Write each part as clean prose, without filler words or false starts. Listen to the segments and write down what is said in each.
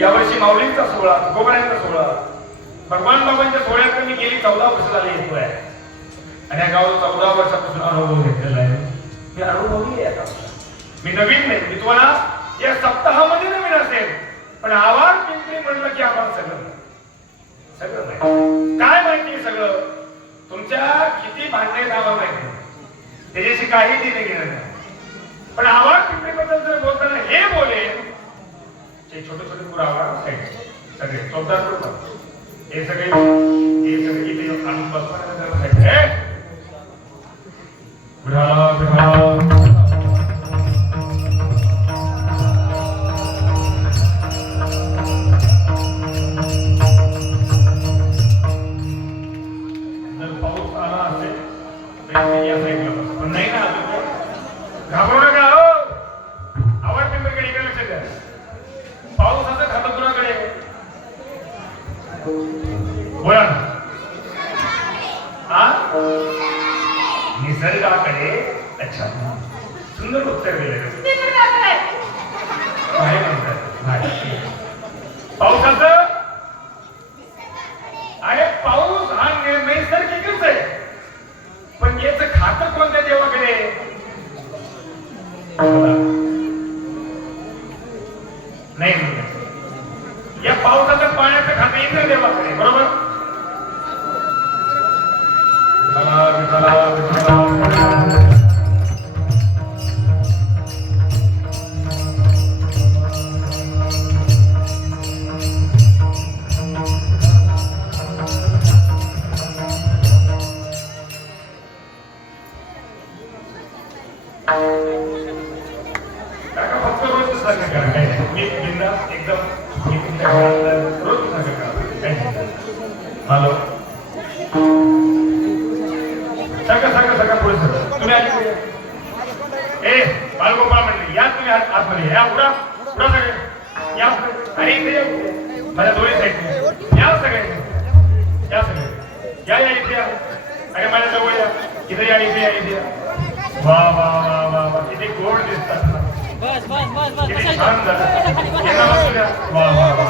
यावर्षी माऊलींचा सोहळा, तुकोबारायांचा सोहळा, भगवान बाबांच्या सोहळ्यात मी गेली 14 वर्ष झाली येतोय आणि या गावात 14 वर्षापासून अनुभव घेतलेला आहे. मी अनुभवी आहे. मी नवीन नाही. मी तुम्हाला या सप्ताहामध्ये नवीन असेल, पण आवाज पिंपरी म्हणलं की आम्हाला सगळं माहिती. काय माहिती? सगळं तुमच्या किती भांडे नावा माहिती, त्याच्याशी काही दिले गेलं नाही. पण आवाज पिंपरी बद्दल जर बोलताना हे बोलेल, छोटे छोटे पुरावा सगळे चौदार हे सगळे इथे आणून बसवायला पाऊस आला असेल या साईडला बस, पण नाही ना घाबरू नका. हो आवाज पिंपरीकडे इकडे लक्ष द्या. पावसाचं खातं कुणाकडे? बोला ना. निसर्गाकडे. अच्छा, सुंदर उत्तर दिलं. काय म्हणतात पावसाचं? अरे पाऊस हा नैसर्गिकच आहे, पण याचं खातं कोणत्या देवाकडे? नाही म्हणतात या पावसाचं पाण्याचं खातं इंद्र देवाकडे. बरोबर? फक्त रोज सांगा करा. काय मी बिंदास एकदम रोज सांगा करा. हॅलो सगळं पुढे सगळं तुम्ही आली. ए बालगोपाळ म्हणले या तुम्ही आतमध्ये या. पुढा पुढा सगळे या. अरे इथे माझ्या दोन्ही साईड या. सगळे या. सगळे या या इथे या. अरे माझ्या जवळ या. इथे या. इथे या. इथे या. वा वा वा वा वा किती गोड दिसतात ना. किती छान झालं. वा वा वा.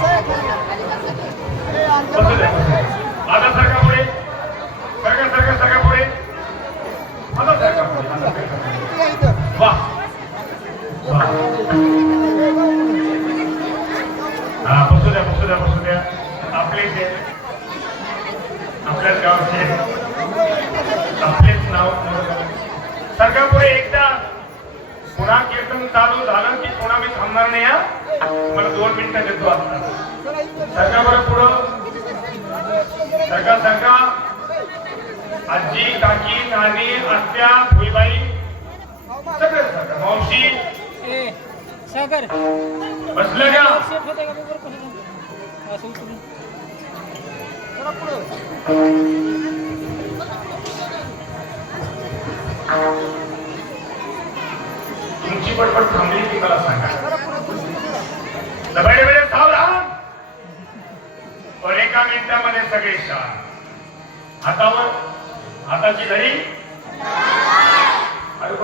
बसू द्या. आता सरका पुढे. सरका पुढे. आता सरका पुढे. वा वा. हा बसू द्या. आपले ते आपल्याच गावचे आपलेच नाव. सरका पुढे. एकदा पुन्हा कीर्तन चालू झालं की पुन्हा मी थांबणार नाही. मला 2 मिनिटं देतो आता. सरका बरं पुढं. सरका. आजी, काकी, नानी, आत्या, भुईबाई सगळे सरका. मावशी बसलं का? तुमची बडबड थांबली की मला सांगा. दबाडे वेळे सावधान. पण एका मिनिटामध्ये सगळे शांत. हाताची घडी. अरे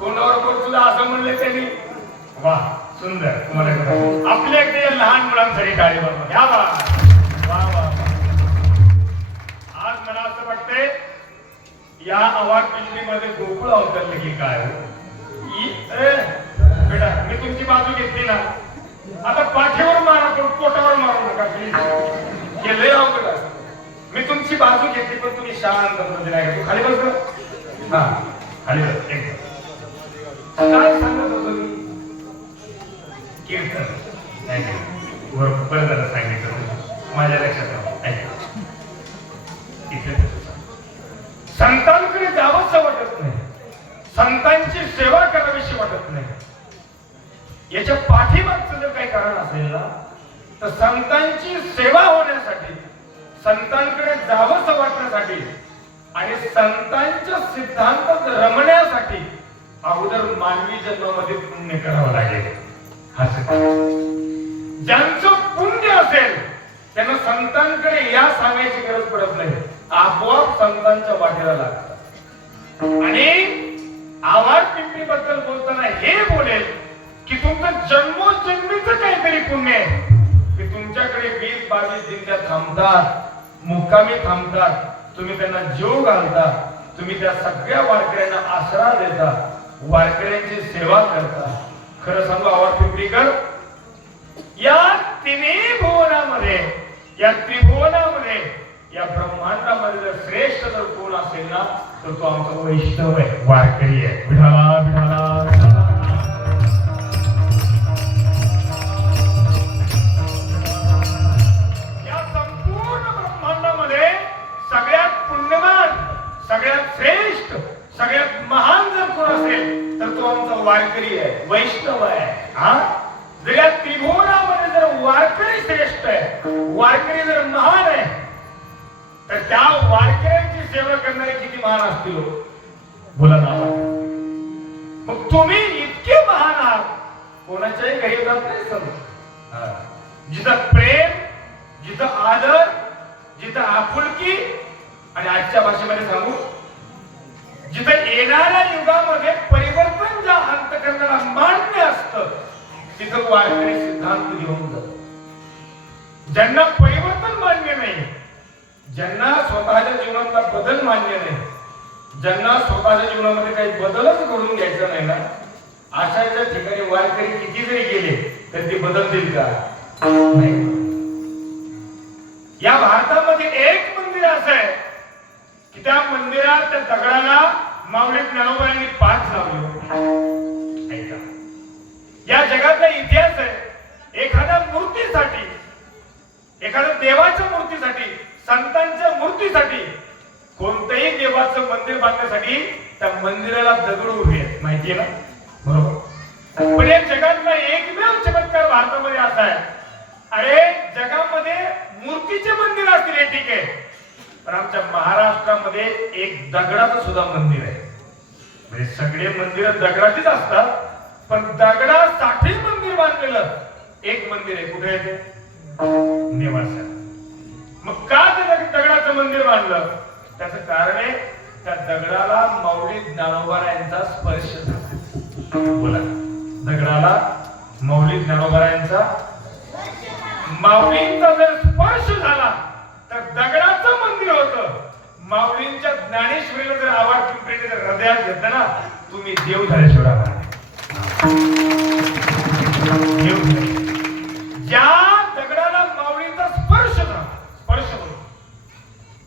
तोंडावर बोल तुला असं म्हणले त्यांनी. वा सुंदर. तुम्हाला आपल्या इकडे लहान मुलांसाठी टाळी बरोबर घ्या. वा वा. आज मला असं वाटतंय या आवाज पिंपरीमध्ये गोकुळ अवतरले की काय. बेटा मी तुमची बाजू घेतली ना. आता पाठीवर मारा पण पोटावर मारू नका प्लीज. हे लय अवघड आहे. मी तुमची बाजू घेतली पण तुम्ही शांत नाही. तू खाली बस. हा खाली बस. एकदम काय सांगत होतो मी? कीर्तन. बरं झालं सांगितलं. माझ्या लक्षात इथे संतांकडे जावंसं वाटत नाही. संतांची सेवा करावीशी वाटत नाही. याच्या पाठीमागचं जर काही कारण असेल ना तर संतांची सेवा होण्यासाठी, संतांकडे जावंसं वाटण्यासाठी आणि संतांच्या सिद्धांतात रमण्यासाठी अगोदर मानवी जन्मामध्ये पुण्य करावं लागेल. ज्यांचं पुण्य असेल त्यांना संतांकडे या सांगायची गरज पडत नाही. आपोआप संतांच्या वाटेला लागतात. आणि आवाज पिंपरी बद्दल बोलताना हे बोलेल की तुमचं जन्मोजन्मीचं पुण्य आहे की तुमच्याकडे 20-22 दिंड्या थांबतात, मुक्कामी थांबतात, तुम्ही त्यांना जीव घालता, तुम्ही त्या सगळ्या वारकऱ्यांना आसरा देता, वारकऱ्यांची सेवा करता. खरं सांगू आवाज पिंपरीकर, या तिन्ही भुवनामध्ये, या त्रिभुवनामध्ये, या ब्रह्मांडामध्ये जर श्रेष्ठ जर कोण असेल ना तर तो आमचा वैष्णव आहे, वारकरी आहे. विठाला विठाला. या संपूर्ण ब्रह्मांडामध्ये सगळ्यात पुण्यवान, सगळ्यात श्रेष्ठ, सगळ्यात महान जर कोण असेल तर तो आमचा वारकरी आहे, वैष्णव आहे. हा, जर या त्रिभुवनामध्ये जर वारकरी श्रेष्ठ आहे, वारकरी जर महान आहे, तर त्या वारकऱ्यांची सेवा करणारे किती महान असतील बोला ना. मग तुम्ही इतके महान आहात, कोणाच्याही घरी जात नाही समज. जिथं प्रेम, जिथं आदर, जिथं आपुलकी, आणि आजच्या भाषेमध्ये सांगू, जिथं येणाऱ्या युगामध्ये परिवर्तन ज्या अंतःकरणाला मान्य असतं तिथं वारकरी सिद्धांत घेऊन जातो. ज्यांना परिवर्तन मान्य नाही, ज्यांना स्वतःच्या जीवनातला बदल मान्य नाही, ज्यांना स्वतःच्या जीवनामध्ये काही बदलच घडून घ्यायचा नाही ना, अशाच्या ठिकाणी वारकरी किती जरी गेले तर ते बदलतील का? नाही. या भारतामध्ये एक मंदिर असं आहे की त्या मंदिरात त्या दगडाला माऊली ज्ञानोबांनी 5 लावले. ऐका, या जगातला इतिहास आहे, एखाद्या मूर्तीसाठी, एखाद्या देवाच्या मूर्तीसाठी, संतांच्या मूर्तीसाठी, कोणत्याही देवाचं मंदिर बांधण्यासाठी त्या मंदिराला दगड उभे आहेत, माहितीये ना, बरोबर. पण या जगातला एकमेव चमत्कार भारतामध्ये असा आहे, अरे जगामध्ये मूर्तीचे मंदिर असतील हे ठीक आहे, पण आमच्या महाराष्ट्रामध्ये एक दगडाचं सुद्धा मंदिर आहे. म्हणजे सगळे मंदिर दगडाचीच असतात, पण दगडासाठी मंदिर बांधलेलं एक मंदिर आहे. कुठे आहे ते? नेवासा. मग का ते दगडाचं मंदिर बांधलं? त्याचं कारण आहे, त्या दगडाला माऊली ज्ञानोबा यांचा स्पर्श झाला. बोला, दगडाला माऊली ज्ञानोबा यांचा, माऊलींचा जर स्पर्श झाला तर दगडाचं मंदिर होतं. माऊलींच्या ज्ञानेश्वरीला जर आवाज पिंपरीने जर हृदयात घेतलं ना, तुम्ही देव झाल्याशिवाय देव. ज्या दगडाला माऊलींचा स्पर्श झाला, स्पर्श होतो.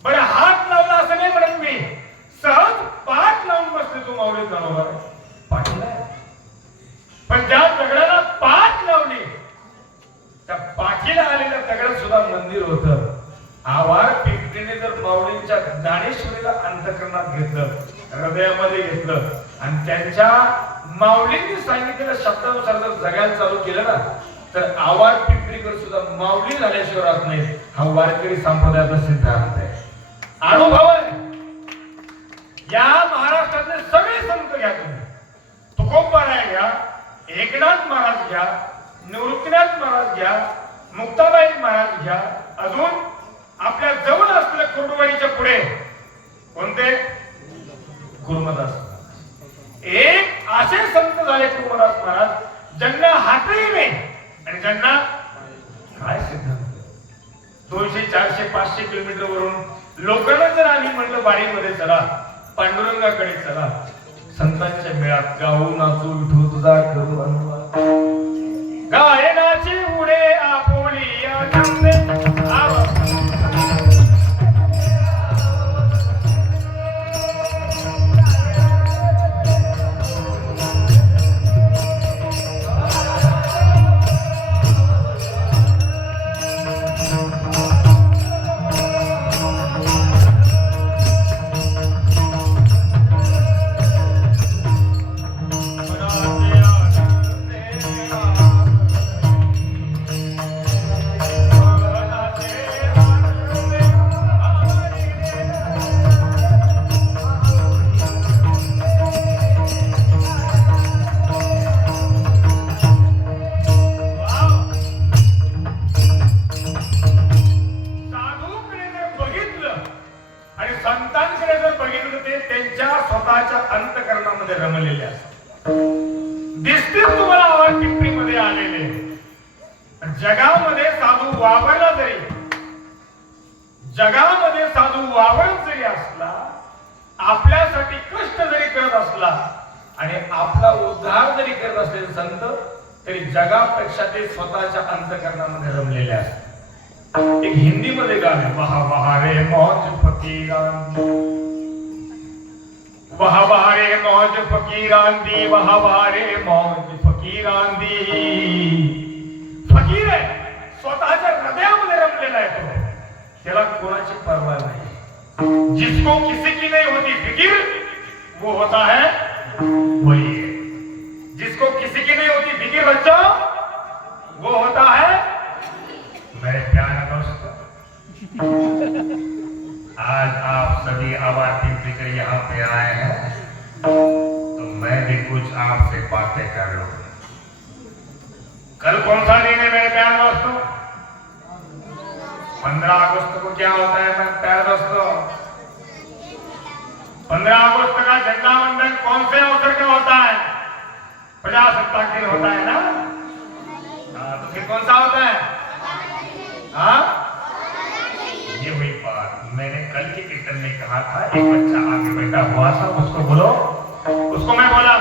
बरं, हात लावला असं नाही म्हणत मी, सहज पाठ लावून बसले तो माऊली ज्ञानोबा पाठीला. पण ज्या दगडाला पाठ लावली त्या पाठीला आलेल्या दगडात सुद्धा मंदिर होतं. आवाज पिंपरीने जर माऊलींच्या ज्ञानेश्वरीला अंतःकरणात घेतलं, हृदयामध्ये घेतलं, आणि त्यांच्या माऊलींनी सांगितलेल्या शब्दानुसार जर जगायला चालू केलं ना, तर आवाज पिंपरीकर सुद्धा माऊली झाल्याशिवाय राहत नाही. हा वारकरी संप्रदायाचा सिद्धांत आहे, अनुभव आहे. या महाराष्ट्रातले सगळे संत घ्या तुम्ही, तुकोबाराय घ्या, एकनाथ महाराज घ्या, निवृत्तीनाथ महाराज घ्या, मुक्ताबाई महाराज घ्या, अजून आपल्या जवळ असलेल्या कुर्डवाडीच्या पुढे कोणते? गुरुमदास. एक असे संत झाले गुरुमदास महाराज, ज्यांना हातही नाही आणि ज्यांना काय सिद्धांत. 200, 400, 500 किलोमीटर वरून लोकांना जर आम्ही म्हणलं वारीमध्ये चला, पांडुरंगाकडे चला, संतांच्या मेळात गाऊ नाचू विठू तुझा करू अनुवाद, गायनाची उडे आपोळी आनंदे जगामध्ये साधू वावरला जरी, जगामध्ये साधू वावरत जरी असला, आपल्यासाठी कष्ट जरी करत असला आणि आपला उद्धार जरी करत असलेले संत, तरी जगापेक्षा ते स्वतःच्या अंतःकरणामध्ये रमलेले असतात. एक हिंदी मध्ये गाणं आहे, वहा वहा रे मौज फकीरांदी, वहा वहा रे मौज फकीरांदी, वहा वहा रे मौज फकीरांदी. फकीर आहे, स्वतःच्या हृदयामध्ये रमलेला आहे तो, त्याला कोणाची परवा नाही. जिसको किसी की नहीं होती फिकिर, वो होता है वही है. जिसको किसी की नहीं होती फिकिर बच्चों, वो होता है मेरे प्यारे दोस्त. आज आप सभी आवाज़ फिक्र यहाँ पे आए हैं, तो मैं भी कुछ आपसे बातें कर लूं. कल कौन सा दिन है मेरे प्यारे दोस्तों? 15 अगस्त को क्या होता है मेरे प्यारे दोस्तों? 15 अगस्त का झंडा वंदन कौन से अवसर का होता है? प्रजासत्ताक दिन होता है ना? हाँ, तो फिर कौन सा होता है? हाँ, ये वही बात मैंने कल के कीर्तन में कहा था. एक बच्चा आगे बैठा हुआ था, उसको बोलो, उसको मैं बोला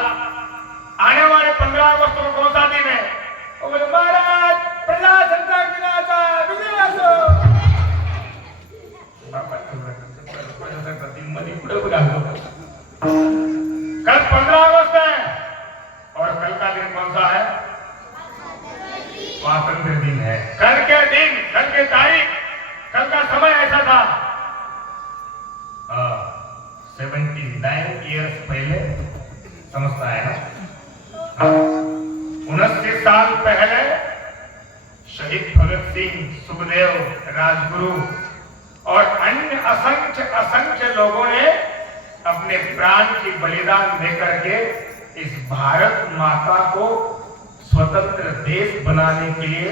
आने वाले 15 अगस्त को कौन सा दिन है? वो बोले महाराज प्रजासत्ताक दिनाचा विजय असो. कल 15 अगस्त है और कल का दिन कौन सा है? स्वातंत्र दिन है. कल के दिन, कल के तारीख, कल का समय ऐसा था. 79 ईयर्स पहले, समझता है ना? 29 साल पहले शहीद भगत सिंह, सुखदेव, राजगुरु और अन्य असंख्य लोगों ने अपने प्राण की बलिदान देकर के इस भारत माता को स्वतंत्र देश बनाने के लिए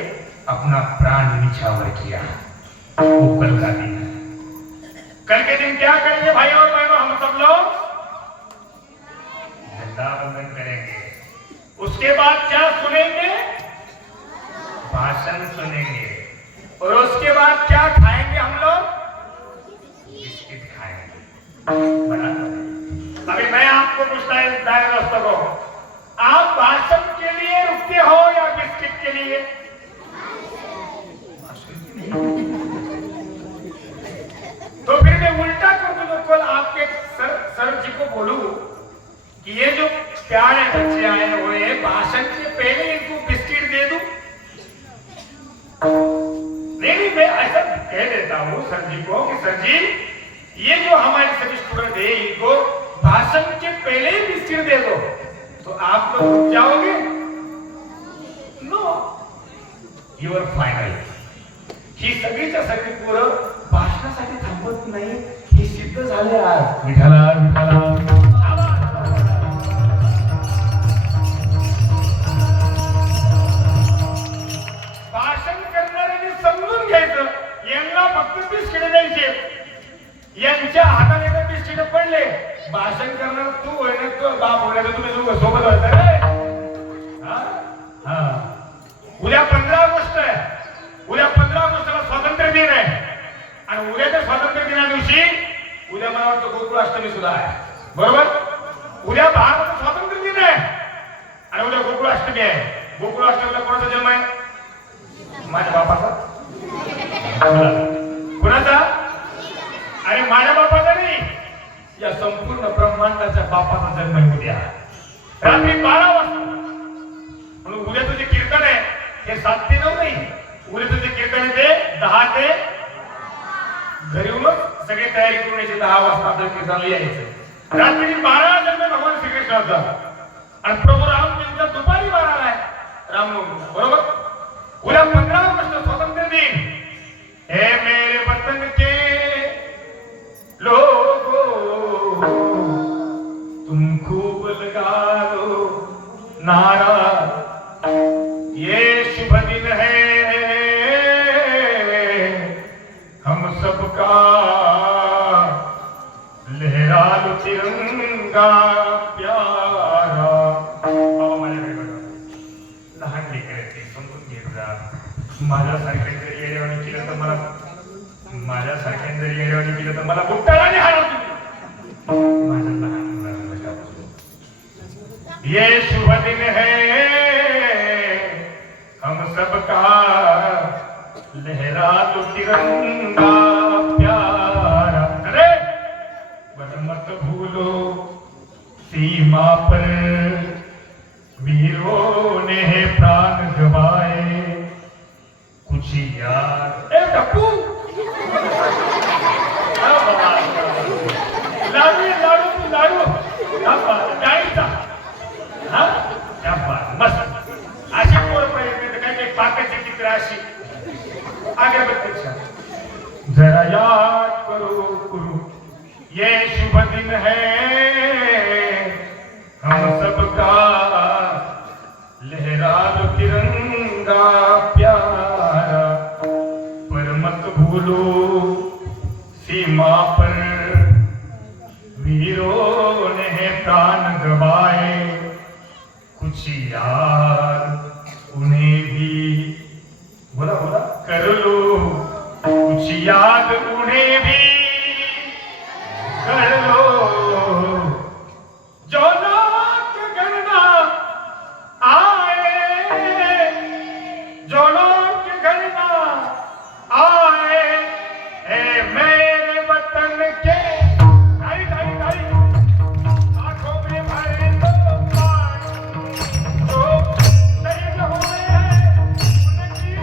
अपना प्राण निछावर किया. वो कल का दिन है. कल के दिन क्या करेंगे भाई और बहनों? हम सब लोग झंडा वंदन करेंगे. उसके बाद क्या सुनेंगे? भाषण सुनेंगे. और उसके बाद क्या खाएंगे हम लोग? बिस्किट खाएंगे. अभी मैं आपको पूछता है प्यारे दोस्तों को, आप भाषण के लिए रुकते हो या बिस्किट के लिए? तो फिर मैं उल्टा कर दूं, तो कल आपके सर जी को बोलूं कि ये जो प्यारे बच्चे आए हुए हैं, भाषण के पहले इनको बिस्किट दे दूं? नहीं, मैं ऐसा कह देता हूं सर जी को कि सर जी, ये जो हमारे सभी स्टूडेंट है, इनको भाषण के पहले ही बिस्किट दे दो, तो आप लोग रुक जाओगे? No, your final. ही सगळीच्या सगळी पोरं भाषणासाठी थांबत नाही, हे सिद्ध झाले आज. विठाला विठाला. भाषण करणाऱ्यांनी समजून घ्यायचं, यांना फक्त बिस्किट द्यायचे. यांच्या हाताने जर बिस्किट पडले, भाषण करणार तू होईना, तो बाप होईना, तुम्ही दोघं सोबत व्हायचं रे. उद्या 15 ऑगस्ट आहे. उद्या 15 ऑगस्टला स्वातंत्र्य दिन आहे. आणि उद्याच्या स्वातंत्र्य दिना दिवशी, उद्या मला वाटतं गोकुळाष्टमी सुद्धा आहे, बरोबर? उद्या भारत स्वातंत्र्य दिन आहे आणि उद्या गोकुळाष्टमी आहे. गोकुळाष्टमीला कोणाचा जन्म आहे? माझ्या बापाचा. कोणाचा? अरे माझ्या बापाचा नाही, या संपूर्ण ब्रह्मांडाच्या बापाचा जन्म उद्या रात्री 12 वाजता. म्हणून उद्या तुझे कीर्तन आहे हे 7 ते 9 नाही. उद्या तुझे कीर्तन आहे ते 10 ते, घरी येऊनच सगळी तयारी करून यायची. 10 वाजता आपल्या कीर्तनाला यायचं. रात्री 12 जन्म भगवान श्रीकृष्णाचा आणि प्रभू रामचंद्र दुपारी 12 आहे रामनवमी, बरोबर? उद्या 15 ऑगस्ट स्वातंत्र्य दिन. हे मेरे वतन के लोगो, तुम खूब लगा लो नारा, ये शुभ दिन है हम सबका, लहरा लो तिरंगा प्यारा. लहान लेकर समजून घेऊया. माझ्यासारख्याने जर येड्यावानी केलं तर मला माझ्यासारख्याने जर येड्यावानी केलं तर मला बुट्टाराने हाणवतील. माझ्या लहान मुलाला ये शुभ दिन है हम सबका लहरा तो तिरंगा प्यारा. अरे पर मत भूलो सीमा पर वीरों ने प्राण गवाए कुछ याद. ए टप्पू लाडू लाडू लाडू डाळीचा हा त्या मस्त अशी पोर पाहिजे तर काही पाकाची चित्र अशी अगरबत्तीच्या. जरा याद करो करो ये शुभ दिन है हम सबका लहरा दो तिरंगा प्यारा. पर मत भूलो सीमा पर वीरों ने प्राण गवाए कुछ याद उन्हें भी बोला बोला कर लो कुछ याद उन्हें भी कर लो जो लोग गणना आए जो लोग गणना आए ए मेरे वतन के आंखों में भरे तो पानी जो शहीद हुए हैं उनकी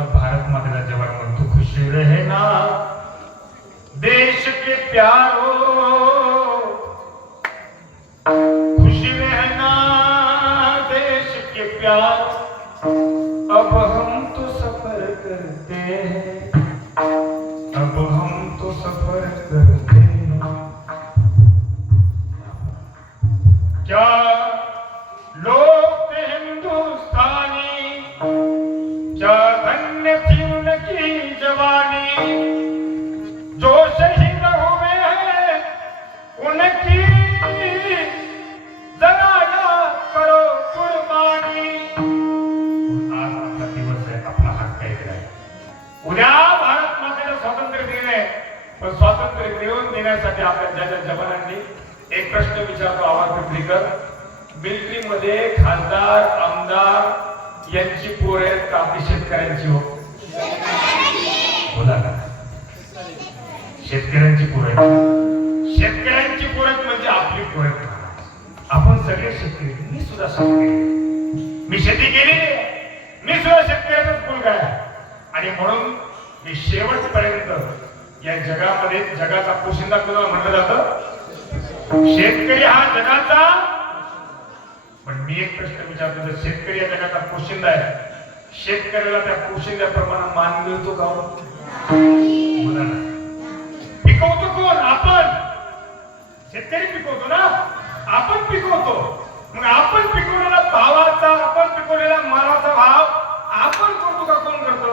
असं भारत मातेला जवान म्हणतो, खुश रहना देश के प्यारो, खुश रहना देश के प्यार, अब हम तो सफर करते हैं, अब हम तो सफर करते हैं। क्या लोग थे हिंदुस्तानी, क्या धन्य थी उनकी जवानी, जो शहीद हुए हैं उनकी जरा याद करो कुर्बानी। आज आपला दिवस आहे, आपला हक्क आहे। उद्या भारत मातेला स्वातंत्र्य दिन आहे, पण स्वातंत्र्य मिळवून देण्यासाठी आपल्या ज्या जवानांनी एक प्रश्न विचारतो, आवाज उठली कर, मिलिटरी मध्ये खासदार आमदार यांची पोर आहेत का आपली शेतकऱ्यांची? हो बोला ना, शेतकऱ्यांची पोर आहेत, शेतकऱ्यांची पोर आहेत म्हणजे आपली पोर आहेत। आपण सगळे शेतकरी, मी सुद्धा शेतकरी, मी शेती केली, मी सुद्धा शेतकऱ्याचाच मुलगा आहे। आणि म्हणून मी शेवटपर्यंत या जगामध्ये जगाचा पोशिंदा कोणाला म्हटलं जातं? शेतकरी हा जगाचा। पण मी एक प्रश्न विचारतो, जर शेतकरी या जगाचा पोशिंदा आहे, शेतकऱ्याला त्या पोशिंद्याप्रमाणे मान मिळतो का? बोला ना, पिकवतो कोण? आपण शेतकरी पिकवतो ना, आपण पिकवतो। मग आपण पिकवलेला भावाचा, आपण पिकवलेला मालाचा भाव आपण करतो का कोण करतो?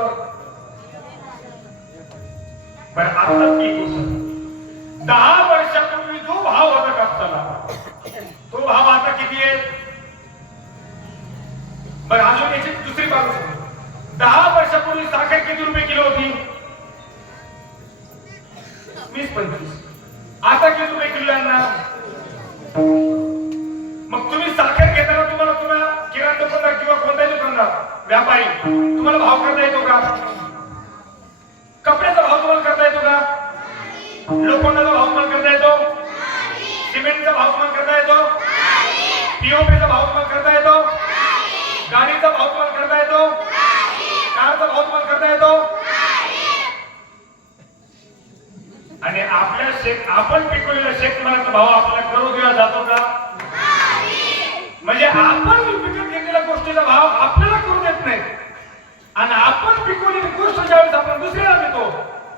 बरं, आता पीक होतं 10 वर्षापूर्वी जो भाव होता कापसाला, तो भाव आता किती आहे? बरं, अजून याची दुसरी बाजू, 10 वर्षापूर्वी साखर किती रुपये किलो होती? 20-25। आता किती रुपये किलो आहे? मग तुम्ही साखर घेताना तुम्हाला किराणा दुकानदार किंवा कोणताही दुकानदार व्यापारी तुम्हाला भाव करता येतो का? कपड्याचा भाव तुम्हाला करता येतो का? लोखंडाचा भाव तुम्हाला करता येतो? सिमेंटचा भाव तुम्हाला करता येतो? पीओपीचा भाव तुम्हाला करता येतो? गाडीचा भाव तुम्हाला करता येतो? कारचा भाव तुम्हाला करता येतो? आणि आपल्या आपण पिकवलेल्या शेतमालाचा भाव आपल्याला करू दिला जातो का? म्हणजे आपण विकत घेतलेल्या गोष्टीचा भाव आपल्याला करू देत नाही, आणि आपण पिकवलेली गोष्ट ज्यावेळेस आपण दुसऱ्याला देतो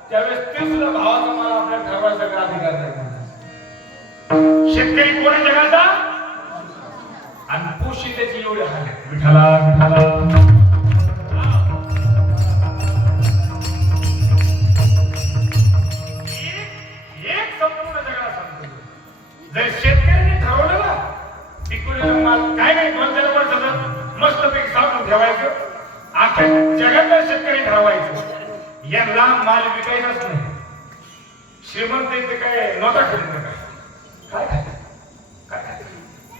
त्यावेळेस ते सुद्धा भावाचा माल आपल्याला ठरवायचा अधिकार नाही। शेतकरी कोण जगाचा? आणि पोशिंद्याची एवढी हाल आहे। विठाला विठाला एक संपूर्ण जगाला सांगतो, जर शेतकऱ्यांनी ठरवलं ना पिकवलेला माल काय नाही 2-4 वर्षाचं मस्तपैकी साठवून ठेवायचं, अख्ख्या जगातला शेतकरी ठरवायचं यांना माल विकायचाच नाही। श्रीमंत इथे काय नोटा खरेदी काय काय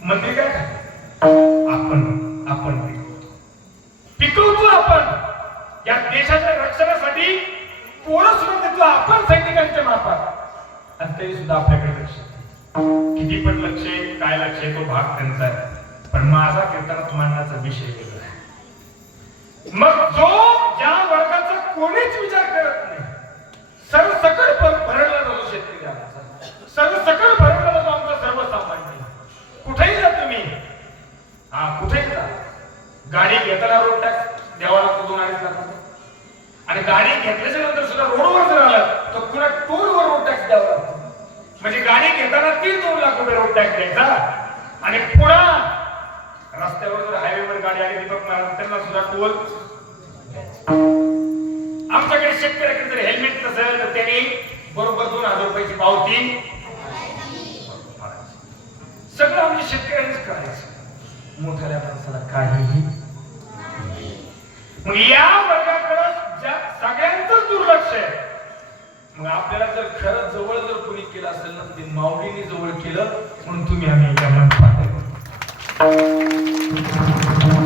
मंत्री काय खाते? आपण पिकवतो आपण या देशाच्या रक्षणासाठी, पोरं सुद्धा देतो आपण सैनिकांच्या मार्फत, आणि तरी सुद्धा आपल्याकडे लक्ष किती पण लक्ष आहे, काय लक्ष आहे तो भाग त्यांचा आहे। पण माझा कीर्तनात मांडण्याचा विषय वेगळा आहे। मग जो ज्या वर्गाचा कोणीच विचार करत नाही, सरसकट भरडला जातो शेतकरी, सरसकट भरडला जातो आमचा सर्वसामान्य। कुठेही जा तुम्ही, कुठेही जा, गाडी घेताना रोड टॅक्स द्यावा लागतो 2-2.5 लाख, आणि गाडी घेतल्याच्या नंतर सुद्धा रोडवर जर आलं तर पुन्हा टोलवर रोड टॅक्स द्यावा लागतो। म्हणजे गाडी घेताना 3-2 लाख रुपये रोड टॅक्स द्यायचा, आणि पुन्हा रस्त्यावर जर हायवेवर गाडी आली दीपक महाराज त्यांना सुद्धा टोल। आमच्याकडे शेतकऱ्याकडे जर हेल्मेट नसेल तर त्यांनी बरोबर 2000 रुपयाची पावती, सगळं आमच्या शेतकऱ्यांनीच करायचं, मोठ्या माणसाला काहीही। मग या वर्गाकडे सगळ्यांचंच दुर्लक्ष आहे। मग आपल्याला जर खरं जवळ जर कोणी केलं असेल ना, ते माऊलीने जवळ केलं म्हणून तुम्ही आम्ही पाहतो।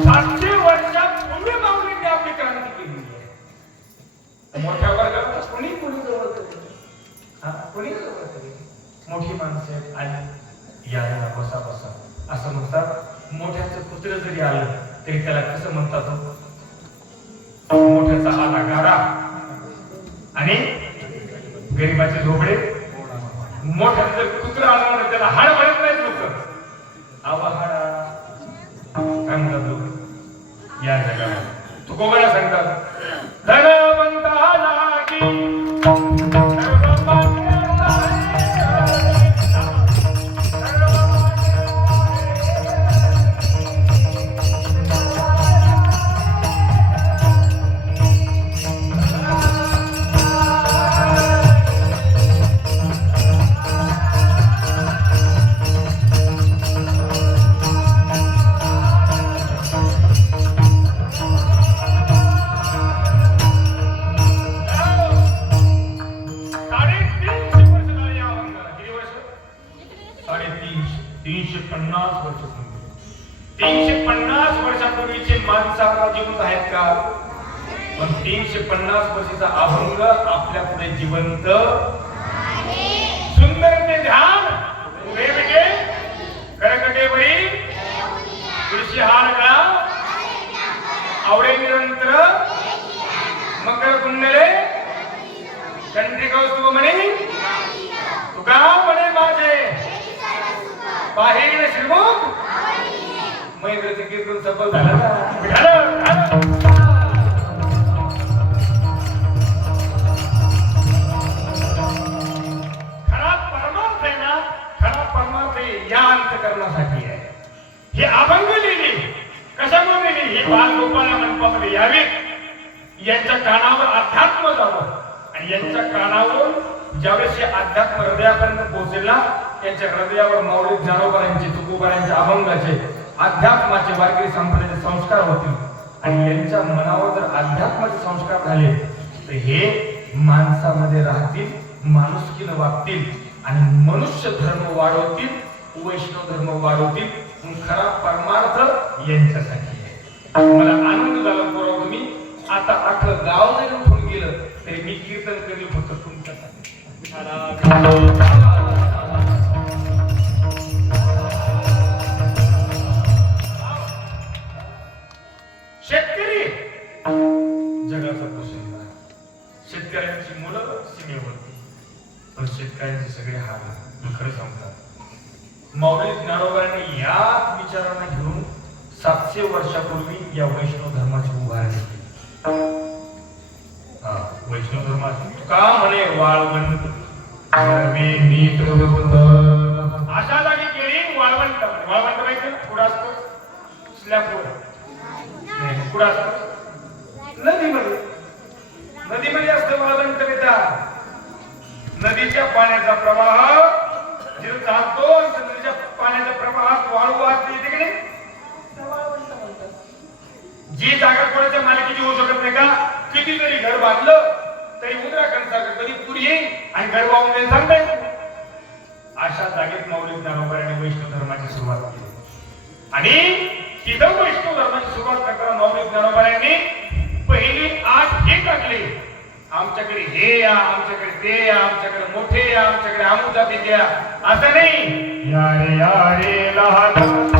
700 वर्षापूर्वी माऊलीने आपली क्रांती केली आहे। मोठ्या वर्गाला कोणी जवळ केलं, कोणी जवळ केली, मोठी माणसं आली, या बसा असं म्हणतात। मोठ्याचं कुत्र जरी आलं तरी त्याला कसं म्हणतात? मोठ्याचा हा भीमाचे झोपडे मोठा जर कुत्रा आला म्हणून त्याला हाड म्हणत नाही लोक आवा हाडा काय म्हणतात लोक या जगाला तुकोबाला सांगतात धनवंता लागी पण 350 वर्षाचा अभंग आपल्या पुढे जिवंत सुंदर ते ध्यान उभे बेटे करकटे बळी तुळशी हार गळा आवडे निरंतर मकर कुंडले कंठी कौस्तुभ म्हणे तुका म्हणे माझे पाहिण श्रीमुख महेंद्रचे कीर्तन सफल झालं या अंतकरणासाठी आहे हे अभंग लिहिली कशामुळे लिहिली हे बालगोपाला मंडपामध्ये यावेत यांच्या कानावर अध्यात्म जावं आणि यांच्या कानावर ज्यावेळेस हे अध्यात्म हृदयापर्यंत पोहोचेल ना त्यांच्या हृदयावर माऊली ज्ञानोबारांचे तुकोबारांचे अभंगाचे अध्यात्माचे वारकरी संप्रदायाचे संस्कार होतील आणि यांच्या मनावर जर अध्यात्माचे संस्कार झाले तर हे माणसामध्ये राहतील माणुसकीनं वागतील आणि मनुष्य धर्म वाढवतील वैष्णव धर्म वाढवतील खरा परमार्थ यांच्यासाठी आहे मला आनंद झाला बरोबर तुम्ही आता अख्खं गाव जरी उठून गेलं तरी मी कीर्तन करेल फक्त तुमच्यासाठी शेतकरी जगाचा पोषण शेतकऱ्यांची मुलं सीमेवरती पण शेतकऱ्यांचे सगळे हाल खरं सांगतात माऊली ज्ञानोबांनी याच विचारांना घेऊन 700 वर्षापूर्वी या वैष्णव धर्माची उभारणी केली वैष्णव धर्माची का म्हणे वाळवंट नीट अशा जागी केली वाळवंट वाळवंट माहिती कुठं असतो स्लॅबवर कुठं असतो नदीमध्ये असतं वाळवंट बेटा नदीच्या पाण्याचा प्रवाह जिथे चालतो नदीच्या पाण्याच्या प्रवाहात वाळू वाहते येते की नाही जी जागा कोणाच्या मालकीची होऊ शकत नाही का किती जरी घर बांधलं तरी उत्तराखंड सारखं कधी पूर येईल आणि घर वाहून सांगता येत अशा जागेत माऊली ज्ञानोबांनी वैष्णव धर्माची सुरुवात केली आणि तिथं वैष्णव धर्माची सुरुवात करताना माऊली ज्ञानोबांनी पहिली 8 हे टाकले आमच्याकडे हे या आमच्याकडे ते या आमच्याकडे मोठे या आमच्याकडे अमुक जाती द्या असं नाही यारे यारे लहान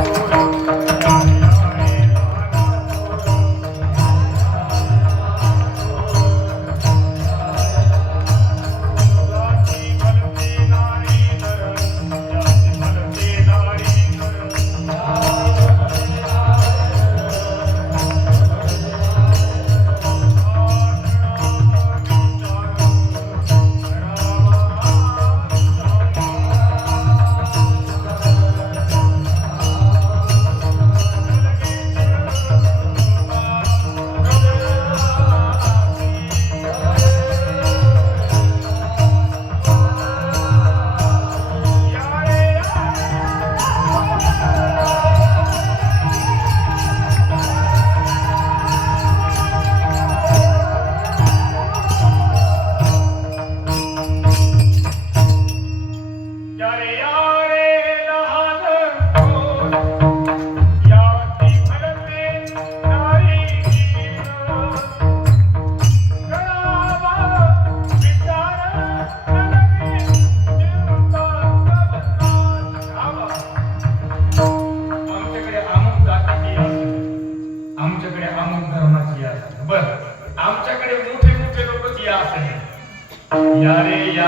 या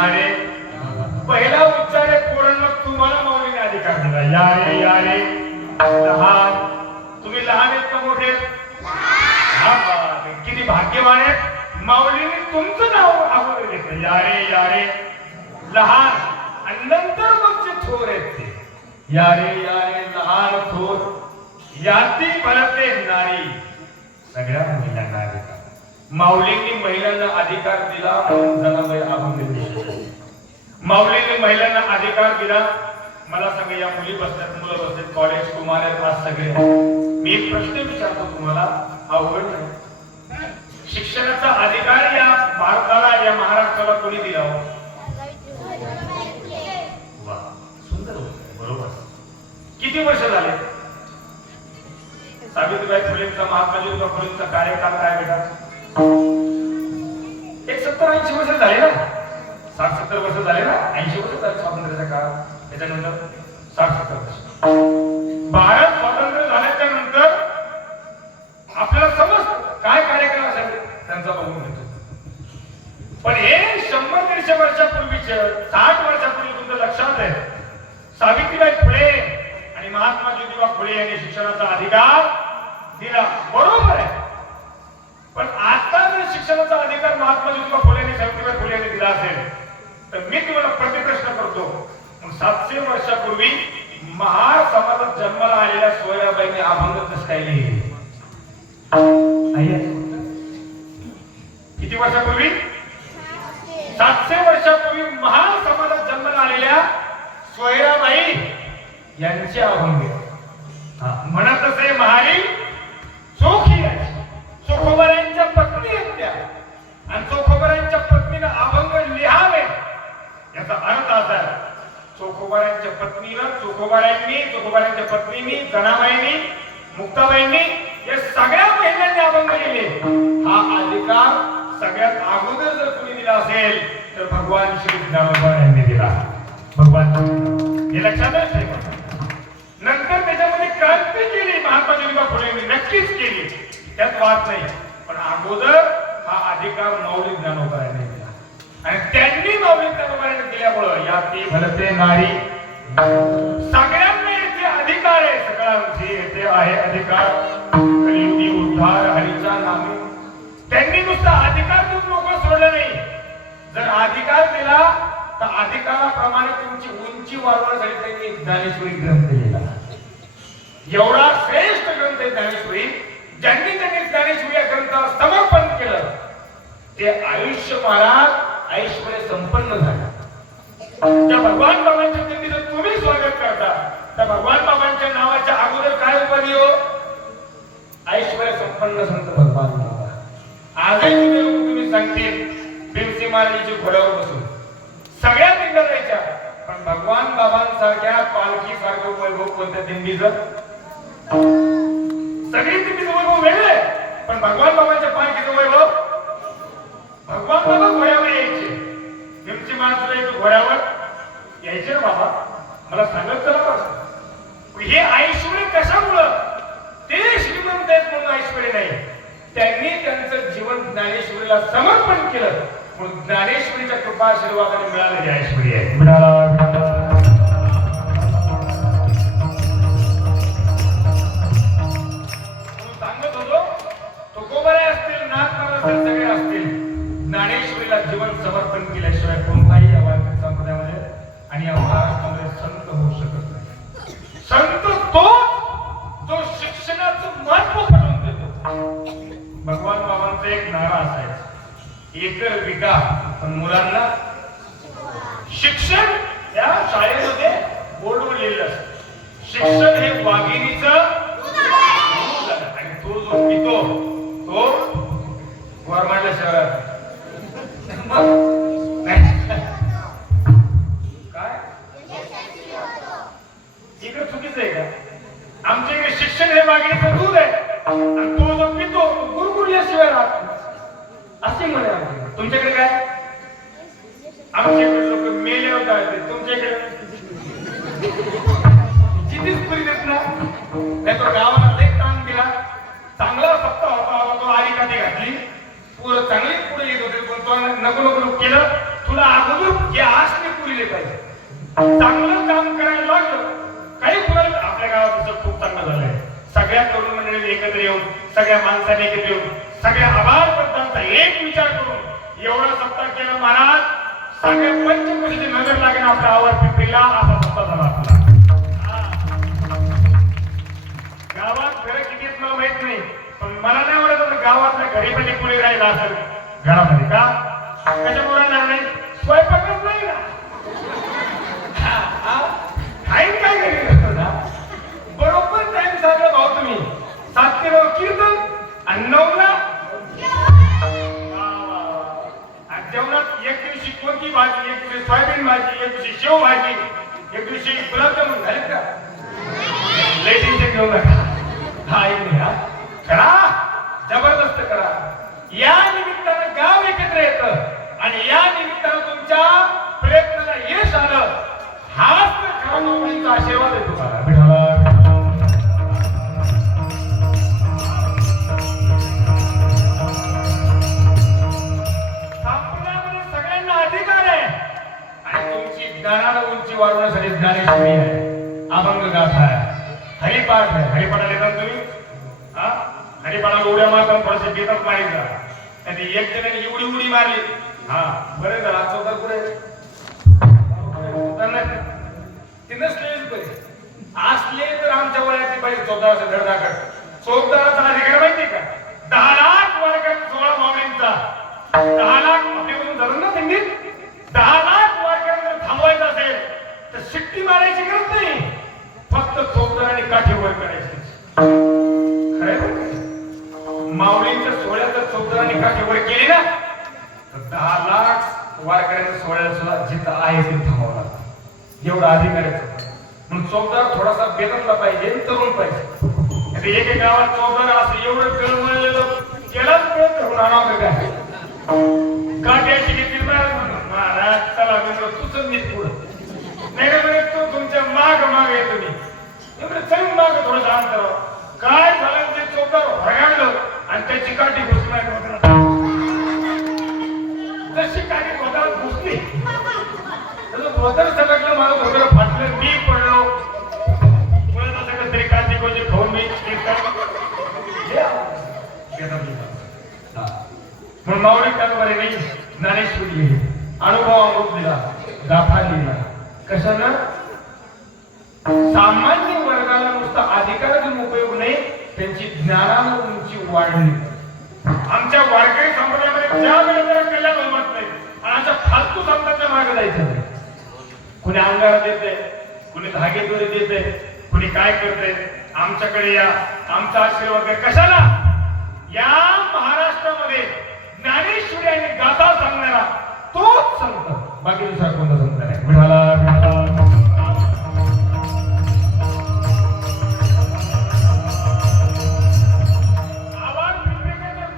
रे पहिला उच्चार आहे पोरांना तुम्हाला माऊलीने अधिकार दिला. या रे लहान, तुम्ही लहान आहेत का मोठे? किती भाग्यवान आहेत, माऊलीने तुमचं नाव अगोदर घेतलं. या रे लहान, आणि नंतर मग जे थोर आहेत ते या रे लहान थोर, याती भरते नारी. सगळ्या महिलांना अधिकार, माऊलींनी महिलांना अधिकार दिला म्हणून जनाबाई अभंग दिले. माऊलींनी महिलांना अधिकार दिला. मला सांगा, या मुली बसतात, मुलं बसतात, कॉलेज कुमार आहेत आज सगळे. मी एक प्रश्न विचारतो तुम्हाला, अवघड नाही. शिक्षणाचा अधिकार या भारताला, या महाराष्ट्राला कोणी दिला? वा, सुंदर होत, बरोबर. किती वर्ष झाले? सावित्रीबाई फुलेंचा, महात्मा ज्योतिबा फुलेंचा कार्यकाळ काय बेटा? एक 70-80 वर्ष झाले ना, 60-70 वर्ष झाले ना, 80 वर्ष झाले स्वातंत्र्याचा काळ. त्याच्यानंतर 60-70 वर्ष भारत स्वातंत्र्य झाल्याच्या नंतर आपल्याला समजतं काय कार्यक्रम असावे त्यांचा बघून घेतो. पण हे 100-150 वर्षापूर्वीचे, 60 वर्षापूर्वी तुमच्या लक्षात आहे, सावित्रीबाई फुले आणि महात्मा ज्योतिबा फुले यांनी शिक्षणाचा अधिकार दिला, बरोबर आहे. पण आता जर शिक्षणाचा अधिकार महात्मा ज्योतिबा फुले आणि सावित्रीबाई फुले यांनी दिला असेल तर मी तुम्हाला प्रतिप्रश्न करतो, मग 700 वर्षापूर्वी महार समाजात जन्माला आलेल्या सोयराबाईंनी अभंग कसं काय लिहिले? किती वर्षापूर्वी? 700 वर्षापूर्वी महार समाजात जन्माला आलेल्या सोयराबाई यांचे अभंग म्हणत असे, महारी चोखी चोखोबारांच्या पत्नी आहेत त्या, आणि चोखोबारांच्या पत्नीनं अभंग लिहावे याचा अर्थ असा, चोखोबारांच्या पत्नीला चोखोबारांच्या पत्नीनी, जनाबाईंनी, मुक्ताबाईंनी या सगळ्या महिलांनी अभंग लिहिले. हा अधिकार सगळ्यात अगोदर जर कोणी दिला असेल तर भगवान श्री ज्ञानोबा यांनी दिला. भगवान हे लक्षातच ठेवा. नंतर त्याच्यामध्ये क्रांती केली महात्मा ज्योतिबा फुलेंनी, नक्कीच केली, त्यात वाद नाही. पण अगोदर हा अधिकार माऊली ज्ञानोबा यांनी दिला, आणि त्यांनी माऊली ज्ञानोबा यांनी दिल्यामुळं या ती भलते नारी सगळ्यांना येथे अधिकार आहे. सगळ्यांचे येथे आहे अधिकार. कलियुगी उद्धार हरीच्या नामे. त्यांनी नुसता अधिकार देऊन लोक सोडलं नाही. जर अधिकार दिला तर अधिकाराप्रमाणे तुमची उंची वाढवण्यासाठी त्यांनी ज्ञानेश्वरी ग्रंथ लिहिला. एवढा श्रेष्ठ ग्रंथ आहे ज्ञानेश्वरी. ज्यांनी ज्ञानेश्वरी या ग्रंथाला समर्पण केलं ते आयुष्य महाराज ऐश्वर्य संपन्न झाला. त्या भगवान बाबांच्या दिंडीचं तुम्ही स्वागत करता, त्या भगवान बाबांच्या नावाच्या अगोदर काय उपाधी हो? ऐश्वर्य संपन्न संत भगवान बाबा. आजही तुम्ही सांगतील भीमसिंह महाराजांची घोड्यावर बसून सगळ्या दिंड्या जायच्या, पण भगवान बाबांसारख्या पालखी सारखं वैभव कोणत्या दिंडीचं? सगळी दिंडीचं वैभव वेगळे, पण भगवान बाबांच्या पालखीचं वैभव. भगवान बाबा घोड्यावर यायचे, भीमसिंह महाराज घोड्यावर यायचे ना बाबा, मला सांगत चला. हे ऐश्वर्य कशामुळं? ते श्रीमंत आहेत म्हणून ऐश्वर्य नाही, त्यांनी त्यांचं जीवन ज्ञानेश्वरीला समर्पण केलं म्हणून ज्ञानेश्वरीच्या कृपा आशीर्वादाने मिळालेली ऐश्वर्य आहे. सांगत होतो, तुकोबाराय असतील, नाथमाला सगळे असतील, ज्ञानेश्वरीला जीवन समर्पण केल्याशिवाय कोणताही या वारकरी संप्रदायामध्ये आणि या महाराष्ट्रामध्ये संत होऊ शकत नाही. संत तो जो शिक्षणाचं महत्व पटवून देतो. भगवान बाबांचा एक नारा असायचा, एकर विका पण मुलांना शिक्षण. या शाळेमध्ये बोर्डवर लिहिलं असतं, शिक्षण हे वाघिणीचं दूध आहे, आणि तो जो पितो तो वरमाडल्या शहरात. काय इकडे चुकीचं आहे का? आमच्या इकडे शिक्षण हे वाघिणीचं दूध आहे, आणि तो जो पितो तो गुरगुरल्याशिवाय राहतो असे म्हणे. तुमच्याकडे काय? आमच्याकडे लोक मेल्यावर जायचे, तुमच्याकडे कितीच पुरी देत ना. नाही तो गावाला लई ताण दिला, चांगला सप्ताह होता, तो आली काठी घातली, पुढे चांगली पुढे येत होते, पण तो नको नको केलं, अगोदर जे आसने पुरले पाहिजे. चांगलं काम करायला लागलं काही कुणाला आपल्या गावात असं खूप चांगलं झालंय. सगळ्या तरुण मंडळीने एकत्र येऊन सगळ्या माणसाने एकत्र येऊन सगळ्या आभार पदांचा एक विचार करून एवढा सप्ताह केला महाराज. सगळ्या पंचकोशीची नजर लागेल आपल्या आवाज पिंपरीला असा सप्ताह झाला आपला. गावात घर किती आहेत मला माहित नाही पण मला नाही वाटत होतं गावातल्या घरी पण कुणी राहिला असेल घरामध्ये का कशामुळे राहणार नाही स्वयंपाकच नाही ना काही काय घरी ना बरोबर टाइम सांगलं भाऊ तुम्ही 7 ते 9 कीर्तन आणि 9 ला जेवणात एक दिवशी कोणती भाजी एक दिवशी सोयाबीन भाजी एक दिवशी शेव भाजी एक दिवशी गुलाबजामुन झाले का लय टेन्शन घेऊ नका. हा एक नाही हा करा जबरदस्त करा. या निमित्तानं गाव एकत्र येतं आणि या निमित्तानं तुमच्या प्रयत्नाला यश आलं. हाच तर खरा माऊलींचा आशीर्वाद आहे तुम्हाला. संपूर्णामध्ये सगळ्यांना अधिकार आहे आणि तुमची ज्ञानाला उंची वाढवण्यासाठी ज्ञानेश्वरी आहे अभंग गाथा आहे हरिपाठ आहे. हरिपाठाला येतात तुम्ही हा हरिपाठाला उड्या मारतात थोडसे बेतात मारायचा त्याने एक जणांनी एवढी उडी मारली हा बरे झाला चौदा पुढे ती नसलेलीच बरे असले तर आमच्या वयाची पाहिजे 14 वर्ष धडधाकड 14चा अधिकार माहिती का 10 लाख वर्गात 16 माऊलींचा 10 लाख आपल्याकडून धरून ना त्यांनी 10 लाख वर्गात जर थांबवायचं असेल तर शिट्टी मारायची गरज नाही फक्त चौदा आणि काठीवर करायची. खरं माऊलींच्या सोहळ्यात जर चौदा आणि काठीवर केली ना तर 10 लाख वारकऱ्यांच्या सोहळ्यात सुद्धा जिथं आहे ते थांबावं लागतं. एवढा अधिकाराचं म्हणून चौदा थोडासा बेदतला पाहिजे तरुण पाहिजे. एके गावात 14 असं एवढं गळमळलेलं केलाच प्रयत्न करून आणावं काय काट्याची घेतली महाराज चला मित्र तुझं नीट पुढं नाही म्हणे तो तुमच्या माग माग येतो मी एवढं चल माग थोडं अंतर काय झालं ते 14 भरगाडलं आणि त्याची काठी घुसली तशी काठी धोत्रात घुसली त्याचं धोतर सगळं माझं धोतर फाटलं मी पडलो पुढे तसं तरी काठी कोणती खाऊन मी म्हणून माऊली कादंबरी नाही ज्ञानेश्वरी लिहिली अनुभव अमृत दिला गाथा लिहिला कशानं सामान्य वर्गाला नुसता अधिकाराचा उपयोग नाही त्यांची ज्ञानाला उंची वाढली. आमच्या वारकरी संप्रदायामध्ये ज्या वेळेला कल्याण जमत नाही आणि अशा फालतू संतांच्या मागे जायचं नाही. कुणी अंगारा देते कुणी धागेदोरी देते कुणी काय करते आमच्याकडे या आमचा आशीर्वाद कशाला या महाराष्ट्रामध्ये ज्ञानेश्वरी आणि गाथा सांगणारा तोच संत बाकी दुसरा कोणता संत नाही. मिळाला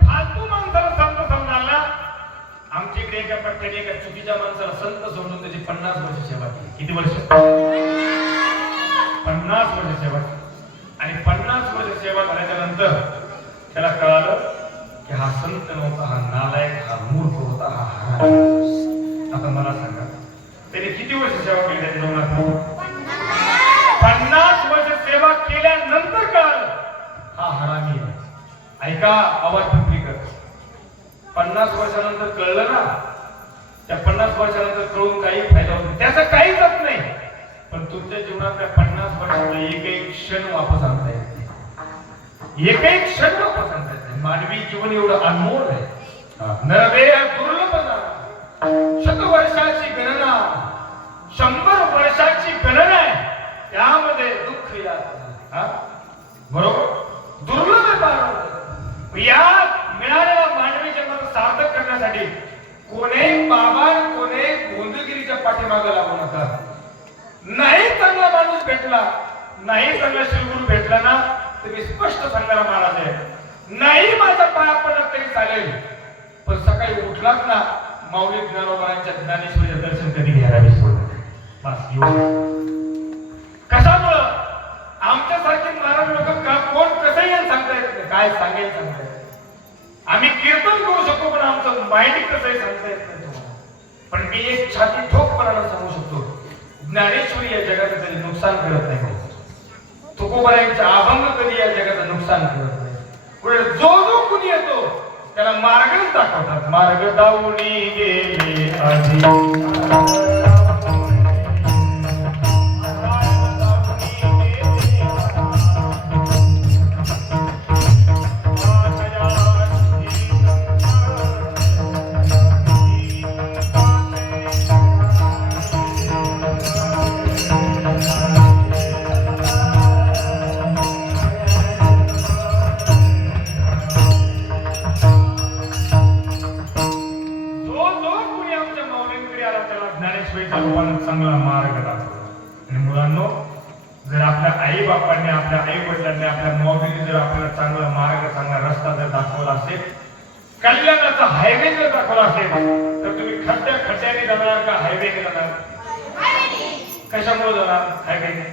फालतू माणसाला संत समजायला आमच्याकडे एका पट्ट्याने एका चुकीच्या माणसाला संत समजून त्याची 50 वर्ष सेवा केली. किती वर्ष 50 वर्ष सेवा केली आणि 50 वर्ष सेवा झाल्याच्या नंतर त्याला कळालं की हा संत नव्हता हा नालायक हा मूर्ख होता हा हरामी. आता मला सांगा त्याने किती वर्ष सेवा केली त्याच्या जीवनात 50 वर्ष सेवा केल्यानंतर कळालं हा हरामी आहे. ऐका आवाज पिंपरीकर 50 वर्षानंतर कळलं ना त्या 50 वर्षानंतर कळून काही फायदा होतो त्याचा काहीच होत नाही पण तुमच्या जीवनातल्या 50 वर्षातला एकही क्षण वापस आणता येत नाही. एकही क्षण वापस आणता येत नाही. मानवी जीवन एवढं अनमोल आहे नरवे दुर्लभ 100 वर्षाची गणना 100 वर्षाची गणना आहे त्यामध्ये दुःख यातना बरोबर दुर्लभ आहे. या मिळालेल्या मानवी जन्माला सार्थक करण्यासाठी कोणी बाबा कोणी गोंदगिरीच्या पाठीमागे लागू नका. नाही चांगला माणूस भेटला नाही चांगला श्रीगुरु भेटला ना तर मी स्पष्ट सांगणारा महाराज आहे नाही माझा पाया पडत तरी चालेल पण सकाळी उठलाच ना माऊली ज्ञानोबांच्या ज्ञानेश्वरीचं दर्शन कधी घ्यायला विसरत बस कशामुळं आमच्यासारखे महाराज लोक कोण कसं येईल सांगता येत नाही काय सांगेल सांगता येत आम्ही कीर्तन करू शकतो पण आमचं माइंड कसंही सांगता येत नाही. पण मी एक छाती ठोकपणाला सांगू शकतो, ज्ञानेश्वरी या जगाचं कधी नुकसान करत नाही. तुकोबारायांचे अभंग कधी या जगाचं नुकसान करत नाही. पुढे जो जो कुणी येतो त्याला मार्गच दाखवतात. मार्ग दावणी गेले आधी चांगला मार्ग दाखवला. आणि मुलांनो, जर आपल्या आई बापांनी, आपल्या आई वडिलांनी, आपल्या माऊलींनी जर आपल्याला चांगला मार्ग, चांगला रस्ता जर दाखवला असेल, कल्याणाचा हायवे जर दाखवला असेल, तर तुम्ही खड्ड्याने जाणार का हायवेने जाणार? कशामुळे जाणार? हायवेने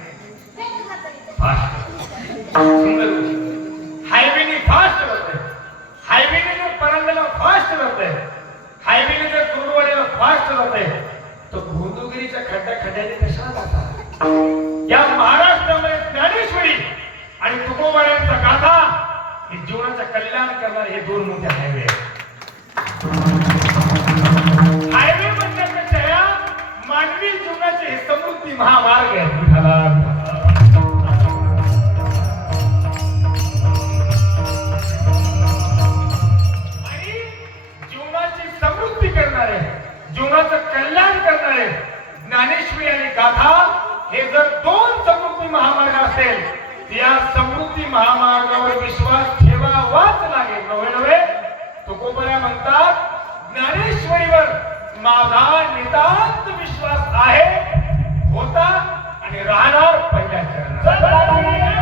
फास्ट. सुंदर हायवेने फास्ट जाते. हायवेने जर परांड्याला फास्ट जाते, हायवेने जर कुरुडवाड्याला फास्ट जाते, तो भोंदूगिरीच्या खड्ड्याने कशाला जातात? या महाराष्ट्रामध्ये ज्ञानेश्वरी आणि तुकोबारायांचा गाथा हे जीवनाचं कल्याण करणारे हे दोन मोठे हायवे आहेत. हायवे म्हणण्यापेक्षा मानवी जीवनाचे हे समृद्धी महामार्ग आहेत. आणि जीवनाची समृद्धी करणारे, जीवनाचं कल्याण करणारे ज्ञानेश्वरी आणि गाथा हे जर दोन समृद्धी महामार्ग असेल, त्या समृद्धी महामार्गावर विश्वास ठेवावाच लागेल. नव्हे तुकोबऱ्या म्हणतात, ज्ञानेश्वरीवर माझा नितांत विश्वास आहे, होता आणि राहणार पहिल्या चरणात.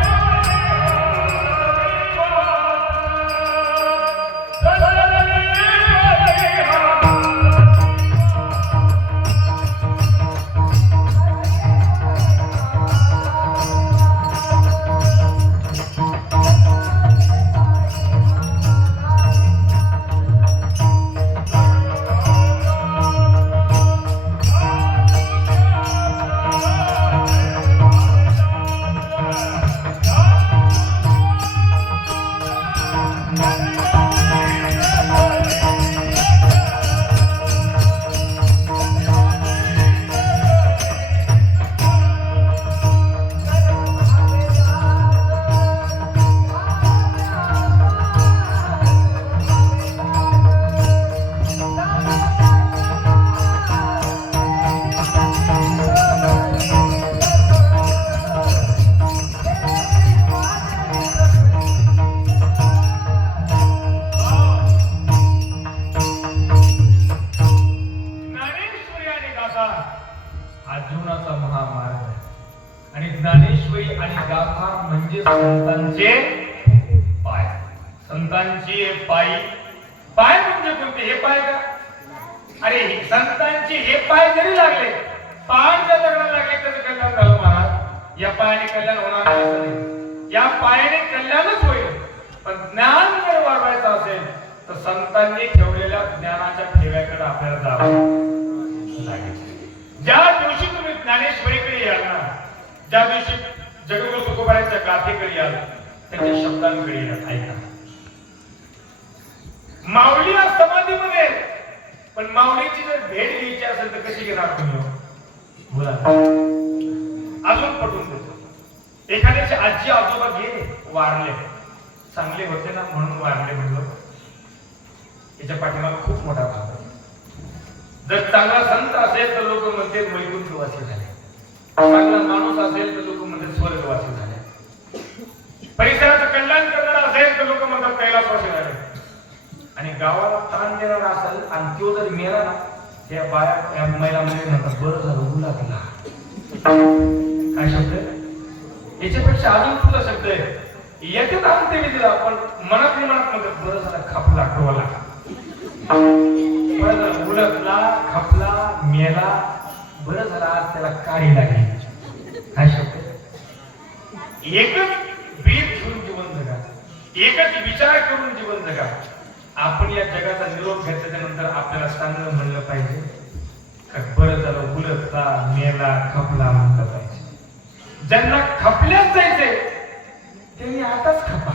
हा जीवनाचा महामार्ग आहे. आणि ज्ञानेश्वरी आणि गाथा म्हणजे संतांचे पाय. संतांची पायी. पाय म्हणजे कोणते? हे पाय का? अरे संतांचे हे पाय जरी लागले, पायांच्या दगडाला लागले तर कल्याण झालं महाराज. या पायाने कल्याण होणार नाही. या पायाने कल्याणच होईल. पण ज्ञान जर वाढवायचं असेल तर संतांनी ठेवलेल्या ज्ञानाच्या ठेव्याकडे आपल्याला जावं लागेल. ज्या दिवशी तुम्ही ज्ञानेश्वरीकडे याल ना, ज्या दिवशी जगद्गुरु तुकोबारायांच्या गाथेकडे याल, त्यांच्या शब्दांकडे याल. ऐका, माऊली आज समाधीमध्ये, पण माऊलीची जर भेट घ्यायची असेल तर कशी घेणार तुम्ही? बोला, अजून पटवून देतो. एखाद्याचे आजी आजोबा गेले, वारले, चांगले होते ना म्हणून वारले म्हणलं, याच्या पाठीमागे खूप मोठा भाग आहे. जर चांगला संत असेल तर लोक म्हणते वैकुंठवासी झाले, चांगला माणूस असेल तर लोक म्हणतात स्वर्गवासी झाले, परिसराचं कल्याण करणारा असेल तर लोक म्हणतात कैलासवासी झाले. आणि गावाला ताण देणारा असेल आणि तो जर मेला ना, त्या बाया महिला म्हणतात बरं झालं उला दिला. काय शब्द याच्यापेक्षा अजून पुढचा शब्द आहे, याच्यात अंत्य दिला पण मनात म्हणतात बरं झालं खपला टोला. बरं झालं उलटला, खपला, मेला, बरं झालं आज त्याला काळी लागली. काय शब्द? एकच ब्रीथ घेऊन जीवन जगा, एकच विचार करून जीवन जगा. आपण या जगाचा निरोप घेतल्याच्या नंतर आपल्याला चांगलं म्हणलं पाहिजे, बरं झालं उलटला मेला खपला म्हणता पाहिजे. ज्यांना खपल्याच जायचे त्यांनी आताच खपा,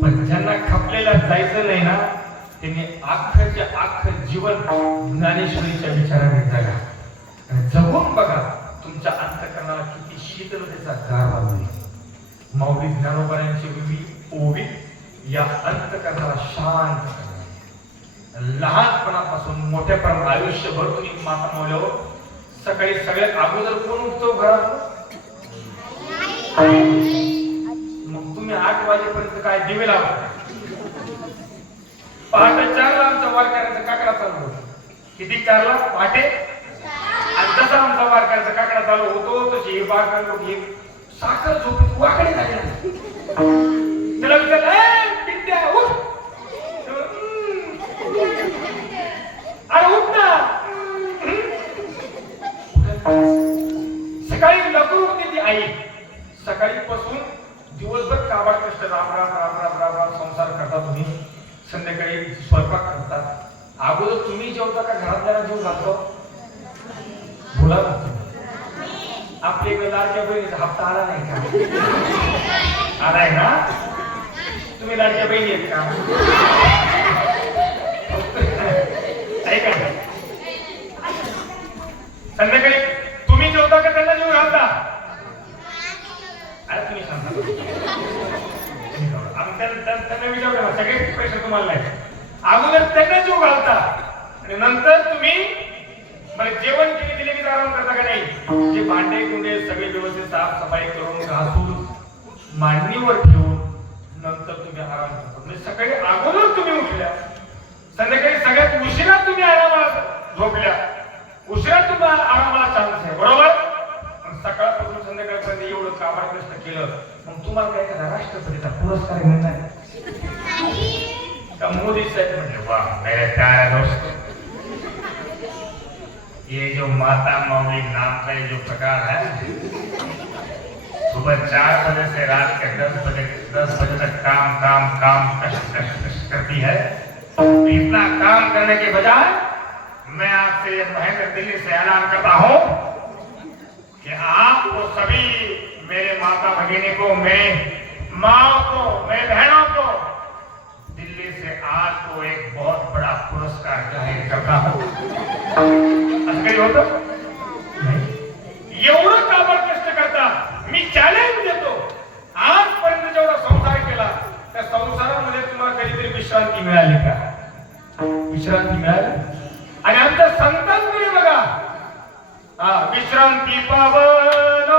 पण ज्यांना खपलेला जायचं नाही ना त्यांनी अख्खच्या अख्खं जीवन ज्ञानेश्वरीच्या विचाराने जगा आणि जगून बघा तुमच्या अंतःकरणाला किती शीतलतेचा गारवा मिळेल. माऊली ज्ञानोबांची ओवी या अंतःकरणाला शांत करणार. लहानपणापासून मोठ्यापर्यंत आयुष्यभर तुम्ही माता मावल्यावर सकाळी सगळ्यात अगोदर कोण उठतो घरात? मग तुम्ही 8 वाजेपर्यंत काय दिवे लावता? पहाटे 4ला आमचा वार करायचा काकडा चालू होतो. किती 4ला? पहाटे. आणि जसा आमचा वार करायचा काकडा चालू होतो तशी हे वार करतो साखर झोपेत वाकडे झाले. त्याला विचारलं पिंट्या उठ, अरे उठ ना. सकाळी लवकर उठते ती आई. सकाळी पासून दिवसभर काबाड कष्ट राब राब राब राब राब राब संसार करता तुम्ही. संध्याकाळी स्वयंपाक करतात. अगोदर तुम्ही जेवता का घरातल्याला जेवण घालतो? बोला ना. आपल्या इकडे लाडक्या बहिणीचा हप्ता आला नाही का? आलाय ना? तुम्ही लाडक्या बहिणी आहेत का? ऐका संध्याकाळी तुम्ही जेवता का त्यांना जेवण घालता? अरे तुम्ही सांगा. त्यांना विचारतो ना सगळे पैसे तुम्हाला नाही. अगोदर त्यांना जेव घालता आणि नंतर तुम्ही मला जेवण केले दिले की आराम करता का नाही? जे भांडे कुंडे सगळे व्यवस्थित साफसफाई करून घासून मांडणीवर ठेवून नंतर तुम्ही आराम करता. म्हणजे सकाळी अगोदर तुम्ही उठल्या, संध्याकाळी सगळ्यात उशिरा तुम्ही आरामाला झोपल्या, उशिरा तुम्हाला आरामाला चान्स आहे बरोबर. सकाळपासून संध्याकाळपर्यंत एवढं काबाड कष्ट केलं मग तुम्हाला काय करा राष्ट्रपतीचा पुरस्कार मिळणार का? मोदी साहेब म्हणजे वाह मेरे प्यारे दोस्तों, ये जो माता माऊली नाम का ये जो प्रकार है सुबह 4 बजे से रात के 10 बजे तक काम काम काम कष्ट कष्ट कष्ट करती है. इतना काम करने के बजाय मैं आपसे महेंद्र दिल्ली से ऐलान करता हूँ कि आपको सभी मेरे माता भगिनी को, मेरे माँ को, मेरे बहनों को दिल्ली से आज को एक बहुत बड़ा पुरस्कार जाहीर करता हूँ. असं काही होतं एवढं काबाड कष्ट करता. मी चॅलेंज देतो आजपर्यंत जेवढा संसार केला त्या संसारामध्ये तुम्हाला कधीतरी विश्रांती मिळाली का? विश्रांती मिळाली? आणि आमच्या संतांकडे बघा विश्रांती पावनो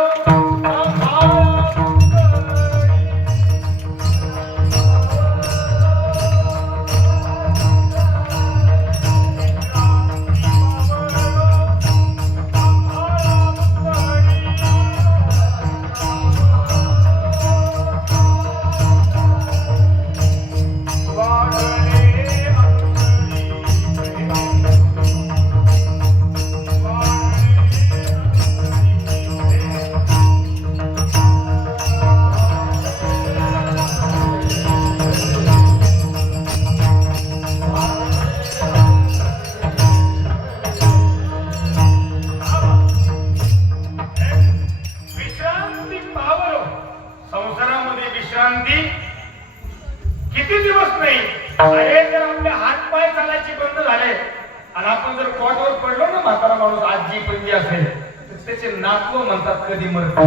किती दिवस नाही. अरे जर आपले हात पाय चालायचे बंद झाले आणि आपण जर कॉटवर पडलो ना म्हातारा माणूस आजी पंजी असेल तर त्याचे नातू म्हणतात कधी मरतात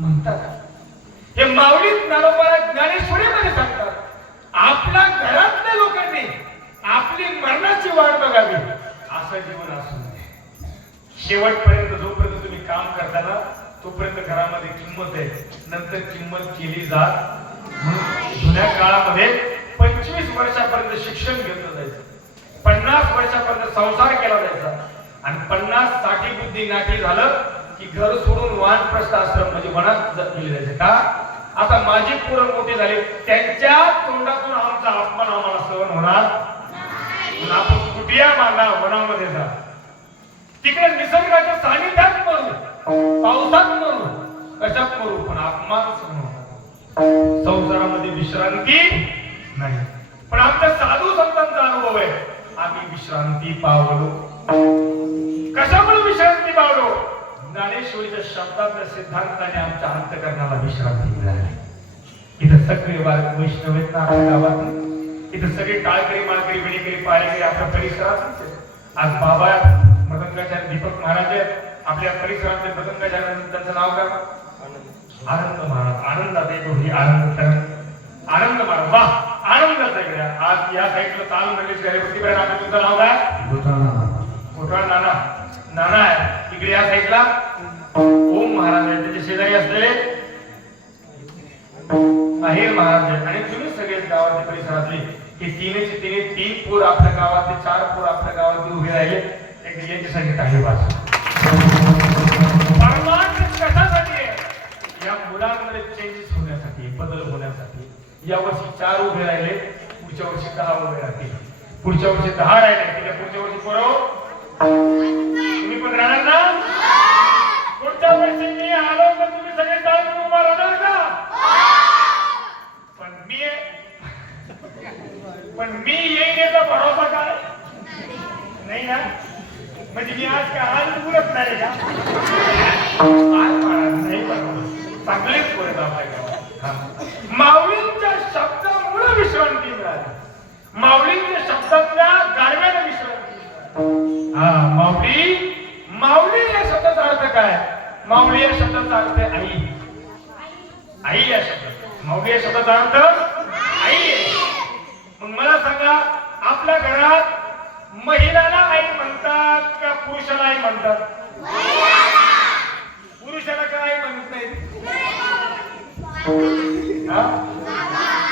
म्हणतात. हे माऊली ज्ञानोबा ज्ञानेश्वरी मध्ये सांगतात आपल्या घरातल्या लोकांनी आपली मरणाची वाट बघावी असं जीवन असू नये. शेवटपर्यंत जोपर्यंत तुम्ही काम करताना तोपर्यंत घरामध्ये किंमत आहे. नंतर किंमत केली जात. जुन्या काळामध्ये 25 वर्षापर्यंत शिक्षण घेतलं जायचं, 50 वर्षापर्यंत संसार केला जायचा आणि 50-60 बुद्धी नाठी झालं की घर सोडून वानप्रस्थ आश्रम म्हणजे वनात गेले जायचे. का? आता माझी पोरं मोठी झाली त्यांच्या तोंडातून आमचा अपमान आम्हाला सहन होणार. आपण कुटिया मांडा वनामध्ये जा, तिकडे निसर्गाच्या सानिध्यात मरू, पावसात मरू, कशात मरू, पण अपमान सहन होणार. संसारामध्ये विश्रांती नाही. पण आमच्या साधू संतांचा अनुभव आहे आम्ही विश्रांती विश्रांती पावलो. कशामुळे विश्रांती पावलो? ज्ञानेश्वरीच्या शब्दातल्या सिद्धांताने आमच्या अंतःकरणाला विश्रांती मिळाली. इथं सगळे वैष्णव आहेत ना आपल्या गावात, इथं सगळे टाळकरी माळकरी विणीकरी पारेकरी आपल्या परिसरात. आज बाबा मदंगाचार्य दीपक महाराज आहेत आपल्या परिसरातले मदंगाचार्य. त्यांचं नाव काय? आनंद महाराज. आनंदात एक ही आनंद आनंद महाराज. वा आनंदाचा इकडे आज या साईडला ताल मंडळी गणपतीपर्यंत आपलं तुमचं नाव काय? घोटाळा नाना. नाना आहे इकडे या साईडला. ओम महाराज आहे त्याचे शेजारी असलेले आहेर महाराज आहेत. आणि तुम्ही सगळे गावातल्या परिसरातले की तिनेचे तिने 3 पोर आपल्या गावातले 4 पोर आपल्या गावात उभे राहिले. एक यांच्यासाठी काही भाषा परमार्थ कशासाठी आहे? या मुलांमध्ये चेंजेस होण्यासाठी, बदल होण्यासाठी. या वर्षी 4 उभे राहिले, पुढच्या वर्षी 10 उभे राहतील, पुढच्या वर्षी 10 राहिले, पुढच्या वर्षी पोरं तुम्ही पण राहणार ना? पुढच्या वर्षी मी आलो तर तुम्ही सगळे टाळून उभा राहणार का? पण मी येईन याचा भरोसा काय नाही ना. म्हणजे मी आज काय आज बोलत नाही का? नाही चांगलेच बोलत आपल्या माऊलींच्या शब्दामुळे विश्रांती मिळाली. माऊलींच्या शब्दातल्या गारव्याला विश्रांती. हा माऊली. माऊली या शब्दाचा अर्थ काय? माऊली या शब्दाचा अर्थ आहे आई. आई या शब्दात माऊली या शब्दाचा अर्थ आई आहे. मग मला सांगा आपल्या घरात महिलाला आई म्हणतात का पुरुषाला आई म्हणतात? पुरुषाला काय आई म्हणत नाही.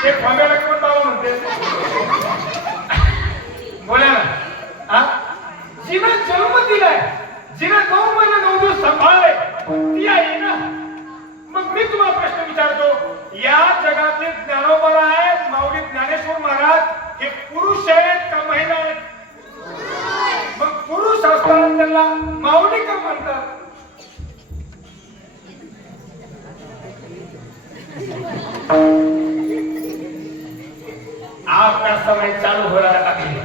ते फॉर्म्याला कोण बाबा म्हणते? बोला ना. जिनं जन्म दिलाय, जिनं 9 महिने 9 दिवस सांभाळले ती आई ना. मग मी तुम्हाला प्रश्न विचारतो, या जगातले ज्ञानोबा आहेत माऊली ज्ञानेश्वर महाराज हे पुरुष आहेत का महिला आहेत? मग पुरुष असताना त्यांना माऊली का म्हणतात? आपका समय चालू हो रहा है अभी.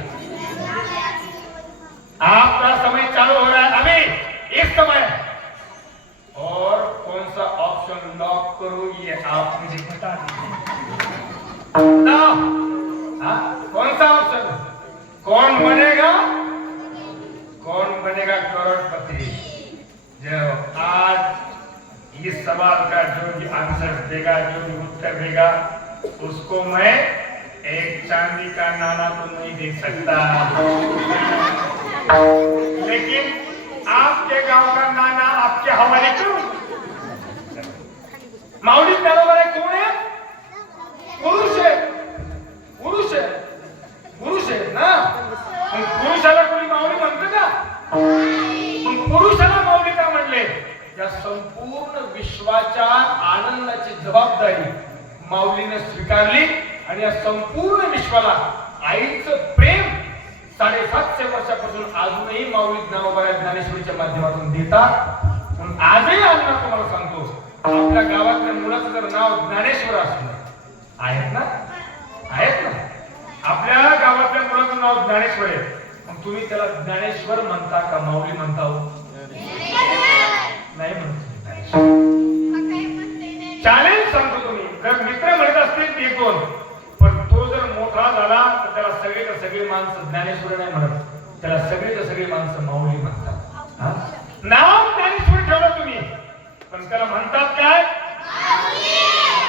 आपका समय चालू हो रहा है अभी इस समय. और कौन सा ऑप्शन लॉक करो ये आप मुझे बता दीजिए. कौन सा ऑप्शन? कौन बनेगा? कौन बनेगा करोड़पति? जो आज इस सवाल का जो भी आंसर देगा, जो भी उत्तर देगा, उसको मैं एक चांदी का नाना तो नहीं दे सकता, लेकिन आपके गांव का नाना आपके हवाले करूं. माऊली ज्ञानोबा कौन है? पुरुष है. पुरुष है. पुरुष है ना. पुरुषाला कोणी माऊली म्हणतं का? पुरुषाला माऊली का म्हणले? या संपूर्ण विश्वाच्या आनंदाची जबाबदारी माऊलीने स्वीकारली आणि या संपूर्ण विश्वाला आईचं प्रेम 750 वर्षापासून अजूनही माऊली ज्ञानोबा ज्ञानेश्वरीच्या माध्यमातून देतात. पण आजही अण्णा तुम्हाला सांगतो, आपल्या गावातल्या मुलाचं जर नाव ज्ञानेश्वर असलं, आहेत ना? आहेत ना? आपल्या गावातल्या मुलाचं नाव ज्ञानेश्वर आहे, मग तुम्ही त्याला ज्ञानेश्वर म्हणता का माऊली म्हणता? नाही म्हणतो. चॅलेंज सांगतो तुम्ही, जर मित्र म्हणत असतील 1-2, पण तो जर मोठा झाला तर त्याला सगळे माणसं ज्ञानेश्वर नाही म्हणत, त्याला सगळी माणसं माऊली म्हणतात. नाव ज्ञानेश्वर ठेवलं तुम्ही, पण त्याला म्हणतात काय?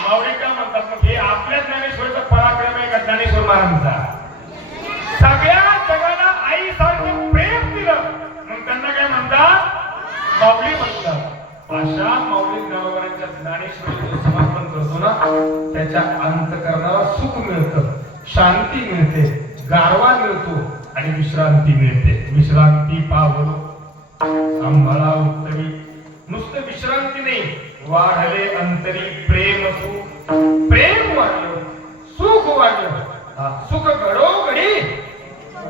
माऊली का म्हणतात? मग हे आपल्या ज्ञानेश्वरचा पराक्रम आहे का ज्ञानेश्वर महाराजांचा? सगळ्या जगाला आई सारखं प्रेम दिलं मग त्यांना काय म्हणतात? माऊली म्हणतात. अशा माऊली ज्ञानोबांच्या ज्ञानेश्वरीचं समर्पण करतो ना, त्याच्या अंतःकरणाला सुख मिळतं, शांती मिळते, गारवा मिळतो आणि विश्रांती मिळते. विश्रांती पावलो सांभाळा उत्तरी. नुसतं विश्रांती नाही, वाढले अंतरी प्रेम सुख. प्रेम वाढलं, सुख वाढलं, सुख घडोघडी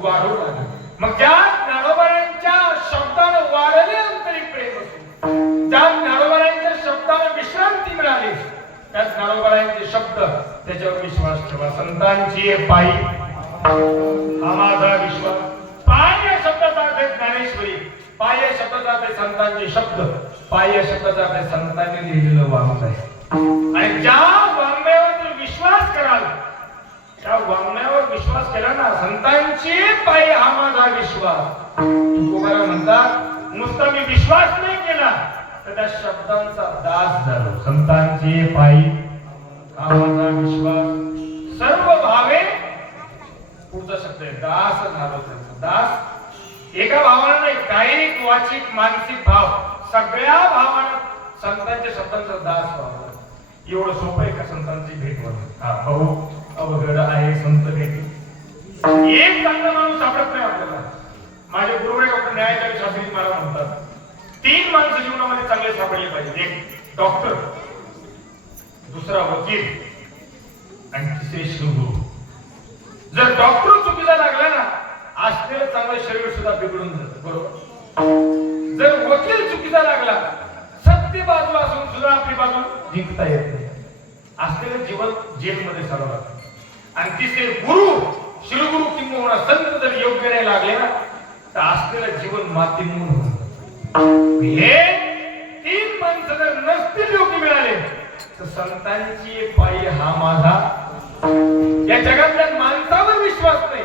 वाढू लागलं. मग ज्या ज्ञानोबांच्या शब्दानं वाढले अंतरी प्रेम सुख, ज्या ज्ञानोबांच्या शब्दानं विश्रांती मिळाली, त्या ज्ञानोबांचे शब्द त्याच्यावर विश्वास ठेवा. संतांची पायी हा माझा विश्वास. पाय संतांचे शब्द पाय या शब्दाचा आपल्या संतांनी लिहिलेलं वाङ्मय आहे. आणि ज्या वाङ्मयावर तुम्ही विश्वास कराल, त्या वाङ्मयावर विश्वास केला ना, संतांचे पाय हा माझा विश्वास. तुकोबारा म्हणतात, नुसता मी विश्वास नाही केला तर त्या शब्दांचा दास झालो. संतांचे पायी हा माझा विश्वास, सर्व भावे, पुढचा शब्द आहे दास झालो. त्यांचा दास एका भावाला नाही, कायिक वाचिक मानसिक भाव सगळ्या भावाला संतांच्या शब्दांचा दास व्हावा. एवढं सोपं आहे का संतांची भेट म्हणून? हा भाऊ अवघड आहे संत भेटी. एक चांगला माणूस सापडत नाही आपल्याला. माझे गुरुवारी डॉक्टर न्यायाचार्य शास्त्री मला म्हणतात, 3 माणसं जीवनामध्ये चांगले सापडले पाहिजे. एक डॉक्टर, दुसरा वकील आणि तिसरे शिवगुरु. जर डॉक्टर चुकीचा लागला ना, असलेलं चांगलं शरीर सुद्धा बिघडून जातं. बरोबर. जर वकील चुकीचा लागला, सत्य बाजू असून सुद्धा आपली बाजू जिंकता येत नाही, असलेलं जीवन जेलमध्ये चालू लागतं. आणि तिसरे गुरु, शिवगुरु किंवा संत जर योग्य नाही लागले ना, तर असलेलं जीवन मातीमूळ होतं. हे 3 माणसं जर नसतील योग्य मिळाले तर संतांची पायी हा माझा. या जगातल्या माणसावर विश्वास नाही,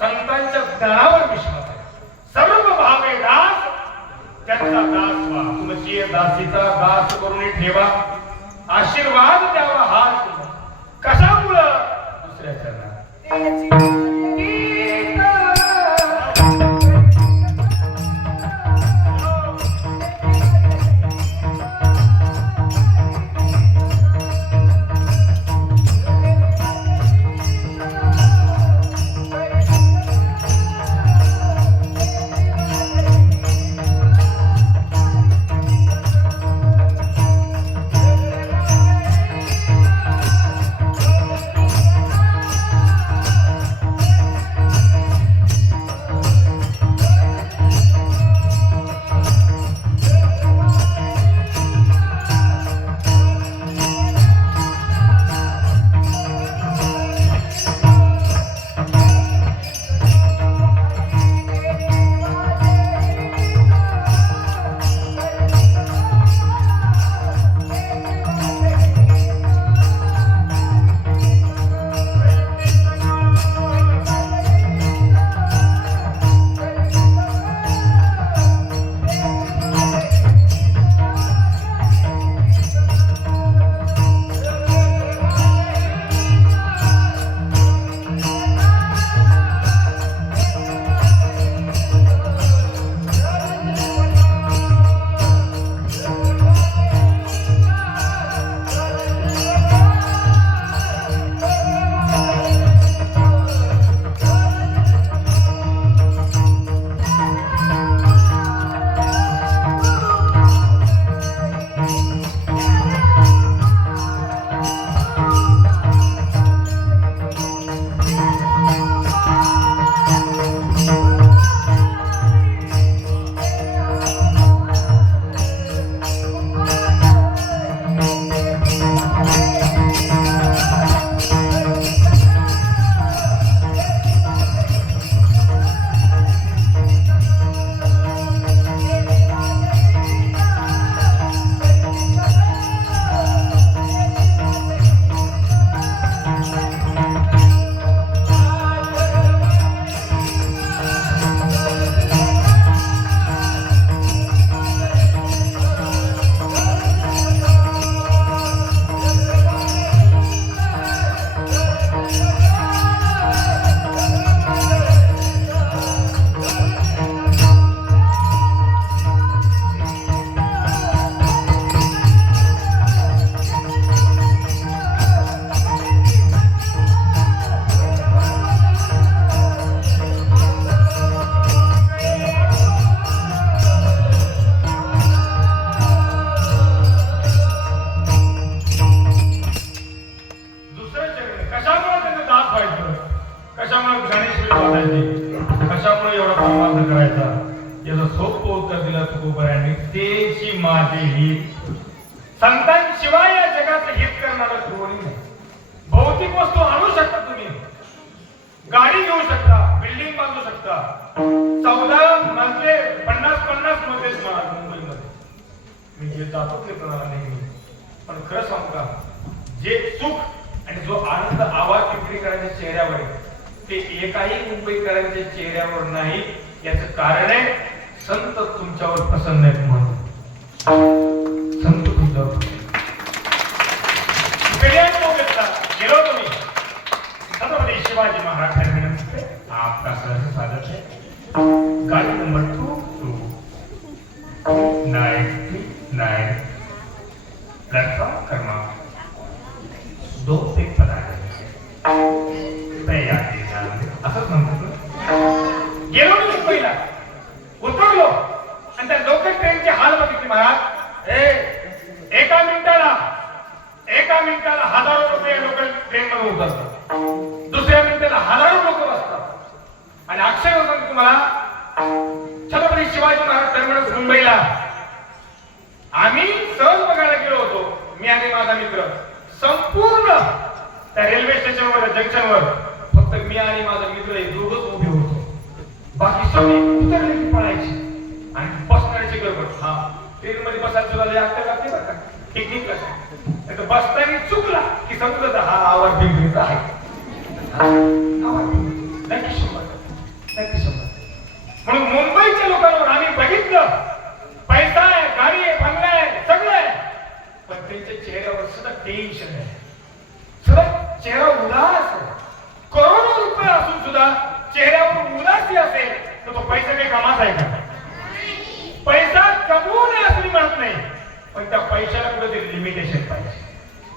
संतांच्या ज्ञानावर विश्वास आहे. सर्व भावे दास, त्यांचा दास व्हा. तुमची दासीचा दास करून ठेवा, आशीर्वाद द्यावा हात. कशामुळं? दुसऱ्या चरणात. संतांशिवाय या जगाचं हित करणारा कोणी नाही. भौतिक वस्तू आणू शकता तुम्ही, गाडी घेऊ शकता, बिल्डिंग बांधू शकता, 14 मजले 50-50 मजले मुंबईमध्ये मी जे जातो ते कोणाला नाही. पण खरं सांगू का, जे सुख आणि जो आनंद आवाज पिंपरीकरांच्या चेहऱ्यावर आहे ते एकाही मुंबईकरांच्या चेहऱ्यावर नाही. याचं कारण आहे संत तुमच्यावर प्रसन्न आहेत म्हणून. संत तुमच्यावर गेलो तुम्ही छत्रपती शिवाजी महाराज टर्मिनस आपका सहर्ष स्वागत है. गाड़ी नंबर 229 प्लेटफॉर्म क्रमांक 2 पे पधारे. असंच म्हणतो. गेलो मी मुंबईला, उतरलो आणि त्या लोकल ट्रेनची हाल बघितली महाराज. एका मिनिटाला हजारो रुपये लोकल ट्रेन मध्ये उतरतात, दुसऱ्या मिनिटाला हजारो लोक बसतात. आणि अक्षय सांगतो तुम्हाला, छत्रपती शिवाजी महाराज टर्मिनस मुंबईला आम्ही सहज बघायला गेलो होतो. मी आणि माझा मित्र संपूर्ण त्या रेल्वे स्टेशनवर जंक्शनवर फक्त मी आणि माझा मित्र एक दोघंच उभे होतो. बाकी सगळी उतरले की पळायची आणि बसणाऱ्याची गडबड. हा ट्रेन मध्ये बसायला सुद्धा लय अक्कल लागते बरं का, टेक्निक लागते. बसताना चुकला की समजत हा आवाज बिघडीचा आहे. म्हणून मुंबईच्या लोकांवर आम्ही बघितलं, पैसा आहे, गाडी आहे, बंगला आहे, सगळं आहे, पण त्यांच्या चेहऱ्यावर सुद्धा टेन्शन आहे, सुद्धा चेहरा उदास आहे. करोडो रुपये असून सुद्धा चेहऱ्यावर उदासी असेल तर तो पैसा काही कामाचा आहे का? पैसा कमवू नये असं मी म्हणत नाही, पण त्या पैशाला कुठेतरी लिमिटेशन पाहिजे.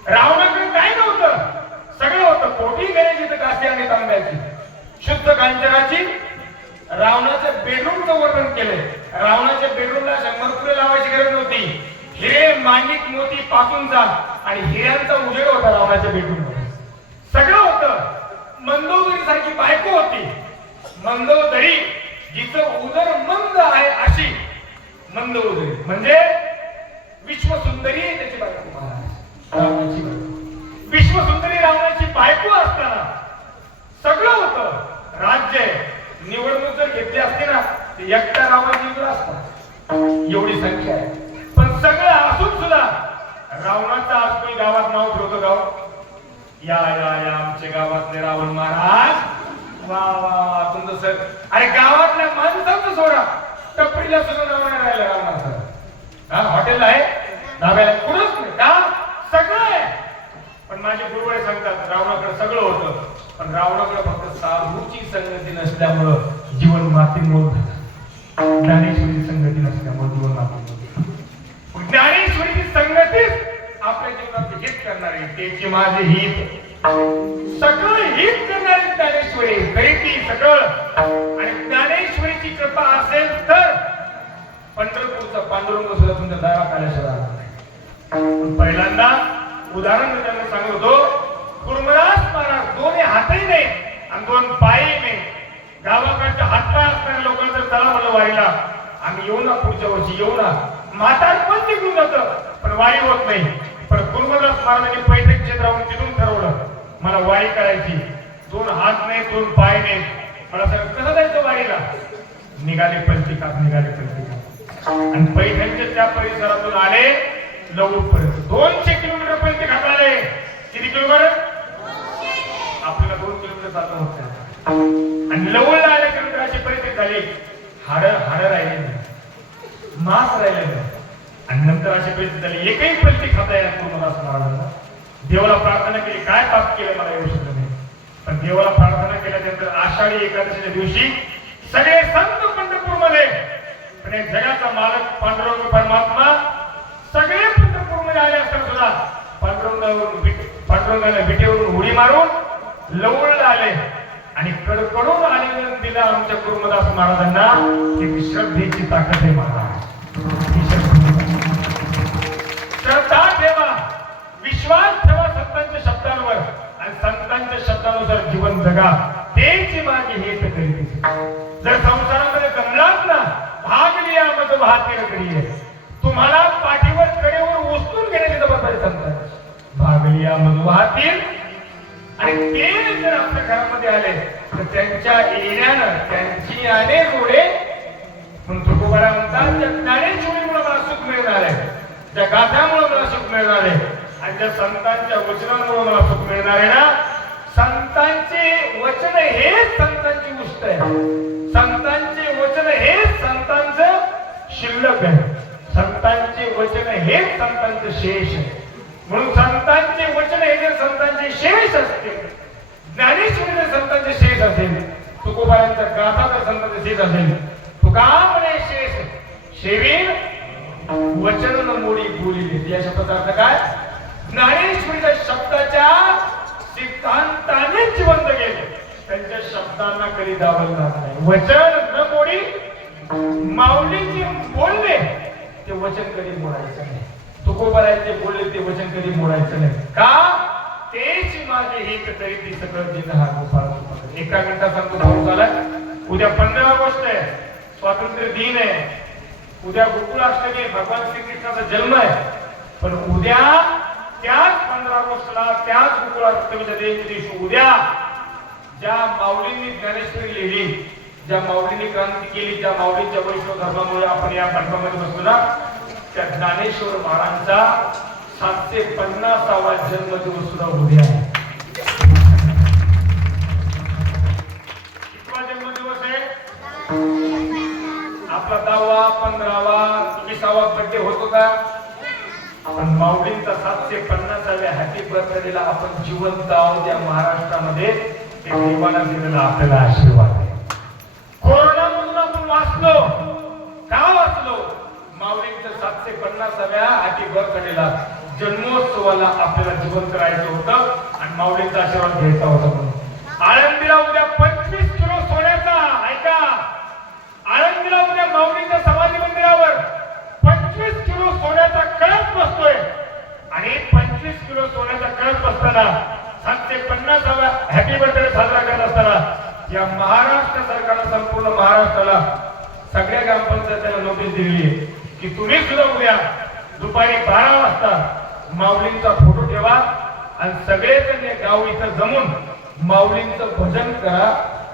रावणाकडे काय नव्हतं, सगळं होतं. कोठी गरज इथं काशी आणि तांब्याची, शुद्ध कांचनाची. रावणाच्या बेडरूमचं वर्णन केलंय. रावणाच्या बेडरूमला मरकुरे लावायची गरज नव्हती. हिरे, माणिक, मोती, पासूनचा आणि हिऱ्यांचा उजेड होता रावणाच्या बेडरूम मध्ये. सगळं होतं. मंदोदरी सारखी बायको होती. मंदोदरी जिचं उदर मंद आहे अशी मंदोदरी म्हणजे विश्वसुंदरी त्याची बायको. रावणाची बायको विश्वसुंदरी, रावणाची बायको असताना सगळं होतं. राज्य निवडणूक जर घेतली असते ना ते एकटा रावण निवडून असता, एवढी संख्या आहे. पण सगळं असून सुद्धा रावणाचं आज कोणी गावात नाव ठेवतो. गाव या या या आमच्या गावातले रावण महाराज, वा वा तुमचं सर. अरे गावातल्या माणसाचं सोडा, टपरीला सुद्धा नाव नाही राहिलं रावणाचं. हा हॉटेल आहे, धाब्याला कुठंच नाही का, सगळं आहे. पण माझे गुरुवडे सांगतात रावणाकडे सगळं होतं, पण रावणाकडे फक्त साधूची संगती नसल्यामुळं जीवन मातीमोल झालं. ज्ञानेश्वरी संगती नसल्यामुळे जीवन मातीमोल. ज्ञानेश्वरीची संगतीच आपल्या जीवनात हित करणारी, त्याची माझे हित, सगळं हित करणारी ज्ञानेश्वरी. करीती सगळं. आणि ज्ञानेश्वरीची कृपा असेल तर पंढरपूरचा पांडुरंग सुद्धा तुमच्या दारात आल्याशिवाय राहणार. पहिल्यांदा उदाहरण मी त्यांना सांगत होतो. कुर्मदास महाराज दोन्ही हातही नाही आणि दोन पायही नाही. गावाकडच्या हातपाय असणाऱ्या लोकांना जर चला म्हणलं वारीला, आम्ही येऊ ना, पुढच्या वर्षी येऊ ना, म्हातार पण निघून जातं पण वारी होत नाही. पण कुर्मदास महाराजांनी पैठण क्षेत्रावरून तिथून ठरवलं मला वारी करायची. दोन हात नाही, दोन पाय नाही. मला सांग कसं जायचं वारीला? निघाले पंचिकात, निघाले पंचिकात. आणि पैठणच्या त्या परिसरातून आले लवूर पर्यंत. 200 किलोमीटर पर्यंत घातले. किती किलोमीटर? आपल्याला 2 किलोमीटर जात होतं. आणि लवळला आल्यानंतर अशी परिस्थिती झाली, हाड राहिले नाही, मांस राहिले नाही. आणि नंतर अशी परिस्थिती झाली, एकही पलटी खाता येणार कुर्मदास महाराजांना. देवाला प्रार्थना केली, काय पाप केलं मला येऊ शकत नाही. पण देवाला प्रार्थना केल्यानंतर आषाढी एकादशीच्या दिवशी सगळे संत पंढरपूरमध्ये, पण जगाचा मालक पांडुरंग परमात्मा सगळे पंढरपूरमध्ये आले असताना सुद्धा पांडुरंगाला विटेवरून उडी मारून लवळला आले आणि कडकडून आलिंगन दिलं आमच्या कुर्मदास महाराजांना. ही श्रद्धेची ताकद आहे महाराज. श्रद्धा ठेवा, विश्वास ठेवा संतांच्या शब्दांवर आणि संतांच्या शब्दानुसार जीवन जगा. तेची माझी हेत करीत. जर संसारामध्ये गमलात ना, भाग लिया मग वाहतीर करीये. तुम्हाला पाठीवर कडेवर उचलून घेण्याची जबाबदारी संतांची. भाग लिया मग वाहतीर. आणि ते जर आपल्या घरामध्ये आले तर त्यांच्या येण्यानं त्यांची अनेक ओढे म्हणून तुकोबारा म्हणतात, ज्ञानेश्वरीमुळे मला सुख मिळणार आहे. त्या गाथ्यामुळे मला सुख मिळणार आहे आणि त्या संतांच्या वचनामुळे मला सुख मिळणार आहे ना. संतांचे वचन हेच संतांची गोष्ट आहे. संतांचे वचन हेच संतांचं शिल्लक आहे. संतांचे वचन हेच संतांचं शेष आहे. म्हणून संतांचे वचन हे जर संतांचे शेष असते, ज्ञानेश्वरी जर संतांचे शेष असेल, तुकोबारांचा गाथा जर संतांचे शेष असेल, तुका म्हणे शेष शेवीन वचन न मोडी बोलिले. या शब्दाचा अर्थ काय? ज्ञानेश्वरीच्या शब्दाच्या सिद्धांताने जिवंत गेले, त्यांच्या शब्दांना कधी दावलणार नाही. वचन न मोडी, माऊली जे बोलले ते वचन कधी मोडायचं नाही. तुकोबारांचे बोलले ते वचन कधी मोडायचं नाही. का? तेच माझे हित तरी ती सकळ दिन हा गोपाळ. एका मिनिटात सांगतो भाऊ झालाय. उद्या 15 ऑगस्ट आहे, स्वातंत्र्य दिन आहे. उद्या गोकुळाष्टमी, भगवान श्रीकृष्णाचा जन्म आहे. पण उद्या त्याच 15 ऑगस्टला, त्याच गोकुळाष्टमीच्या दिवशी उद्या ज्या माऊलींनी ज्ञानेश्वरी लिहिली, ज्या माऊलींनी क्रांती केली, ज्या माऊलींच्या वैष्णव धर्मामुळे आपण या मंडपामध्ये बसलो ना, त्या ज्ञानेश्वर महाराजांचा 750वा जन्मदिवस सुद्धा उद्या आहे. कितवा जन्मदिवस आहे? आपला 10वा, 15वा, 20वा बर्थडे होतो का? पण माऊलींचा 750व्या हॅपी बर्थडेला आपण जिवंत आहोत. या महाराष्ट्रामध्ये ते देवाला दिलेला आपल्याला आशीर्वाद आहे. कोरोनामधून आपण वाचलो. का वाचलो? माऊलींच्या 750व्या हॅपी बर्थडेला, जन्मोत्सवाला आपल्याला जिवंत राहायचं होतं आणि माऊलींचा आशीर्वाद घ्यायचा होता. म्हणून आळंदीला उद्या 25 किलो सोन्याचा, ऐका, आळंदीला उद्या माऊलींच्या समाधी मंदिरावर 25 किलो सोन्याचा कळस बसतोय आणि 25 किलो सोन्याचा कळस बसताना 750व्या हॅपी बर्थडे साजरा करत असताना या महाराष्ट्र सरकारनं संपूर्ण महाराष्ट्राला सगळ्या ग्रामपंचायतीला नोटीस दिली आहे की तुम्ही सुद्धा उद्या दुपारी 12 वाजता माऊलींचा फोटो ठेवा आणि सगळेजण गाव इथं जमून माऊलींचं भजन करा.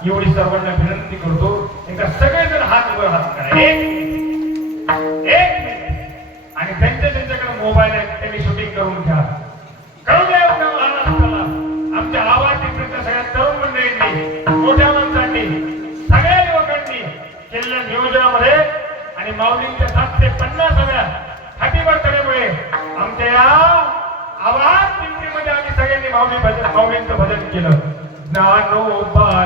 एवढी सर्वांना विनंती करतो. एका सगळेजण हात वर हात करा. एक आणि त्यांच्याकडे मोबाईल आहे, त्यांनी शूटिंग करून घ्या. करू द्या महाराष्ट्राला. आमच्या आवाज टिपणीच्या सगळ्या तरुण मंडळींनी, मोठ्या माणसांनी, सगळ्या युवकांनी केलेल्या नियोजनामध्ये आणि माऊलींच्या 750व्या हॅपी बर्थडेमुळे आमच्या या आवाज टिपणीमध्ये आम्ही सगळ्यांनी माऊलींचं भजन केलं. ज्ञानोबा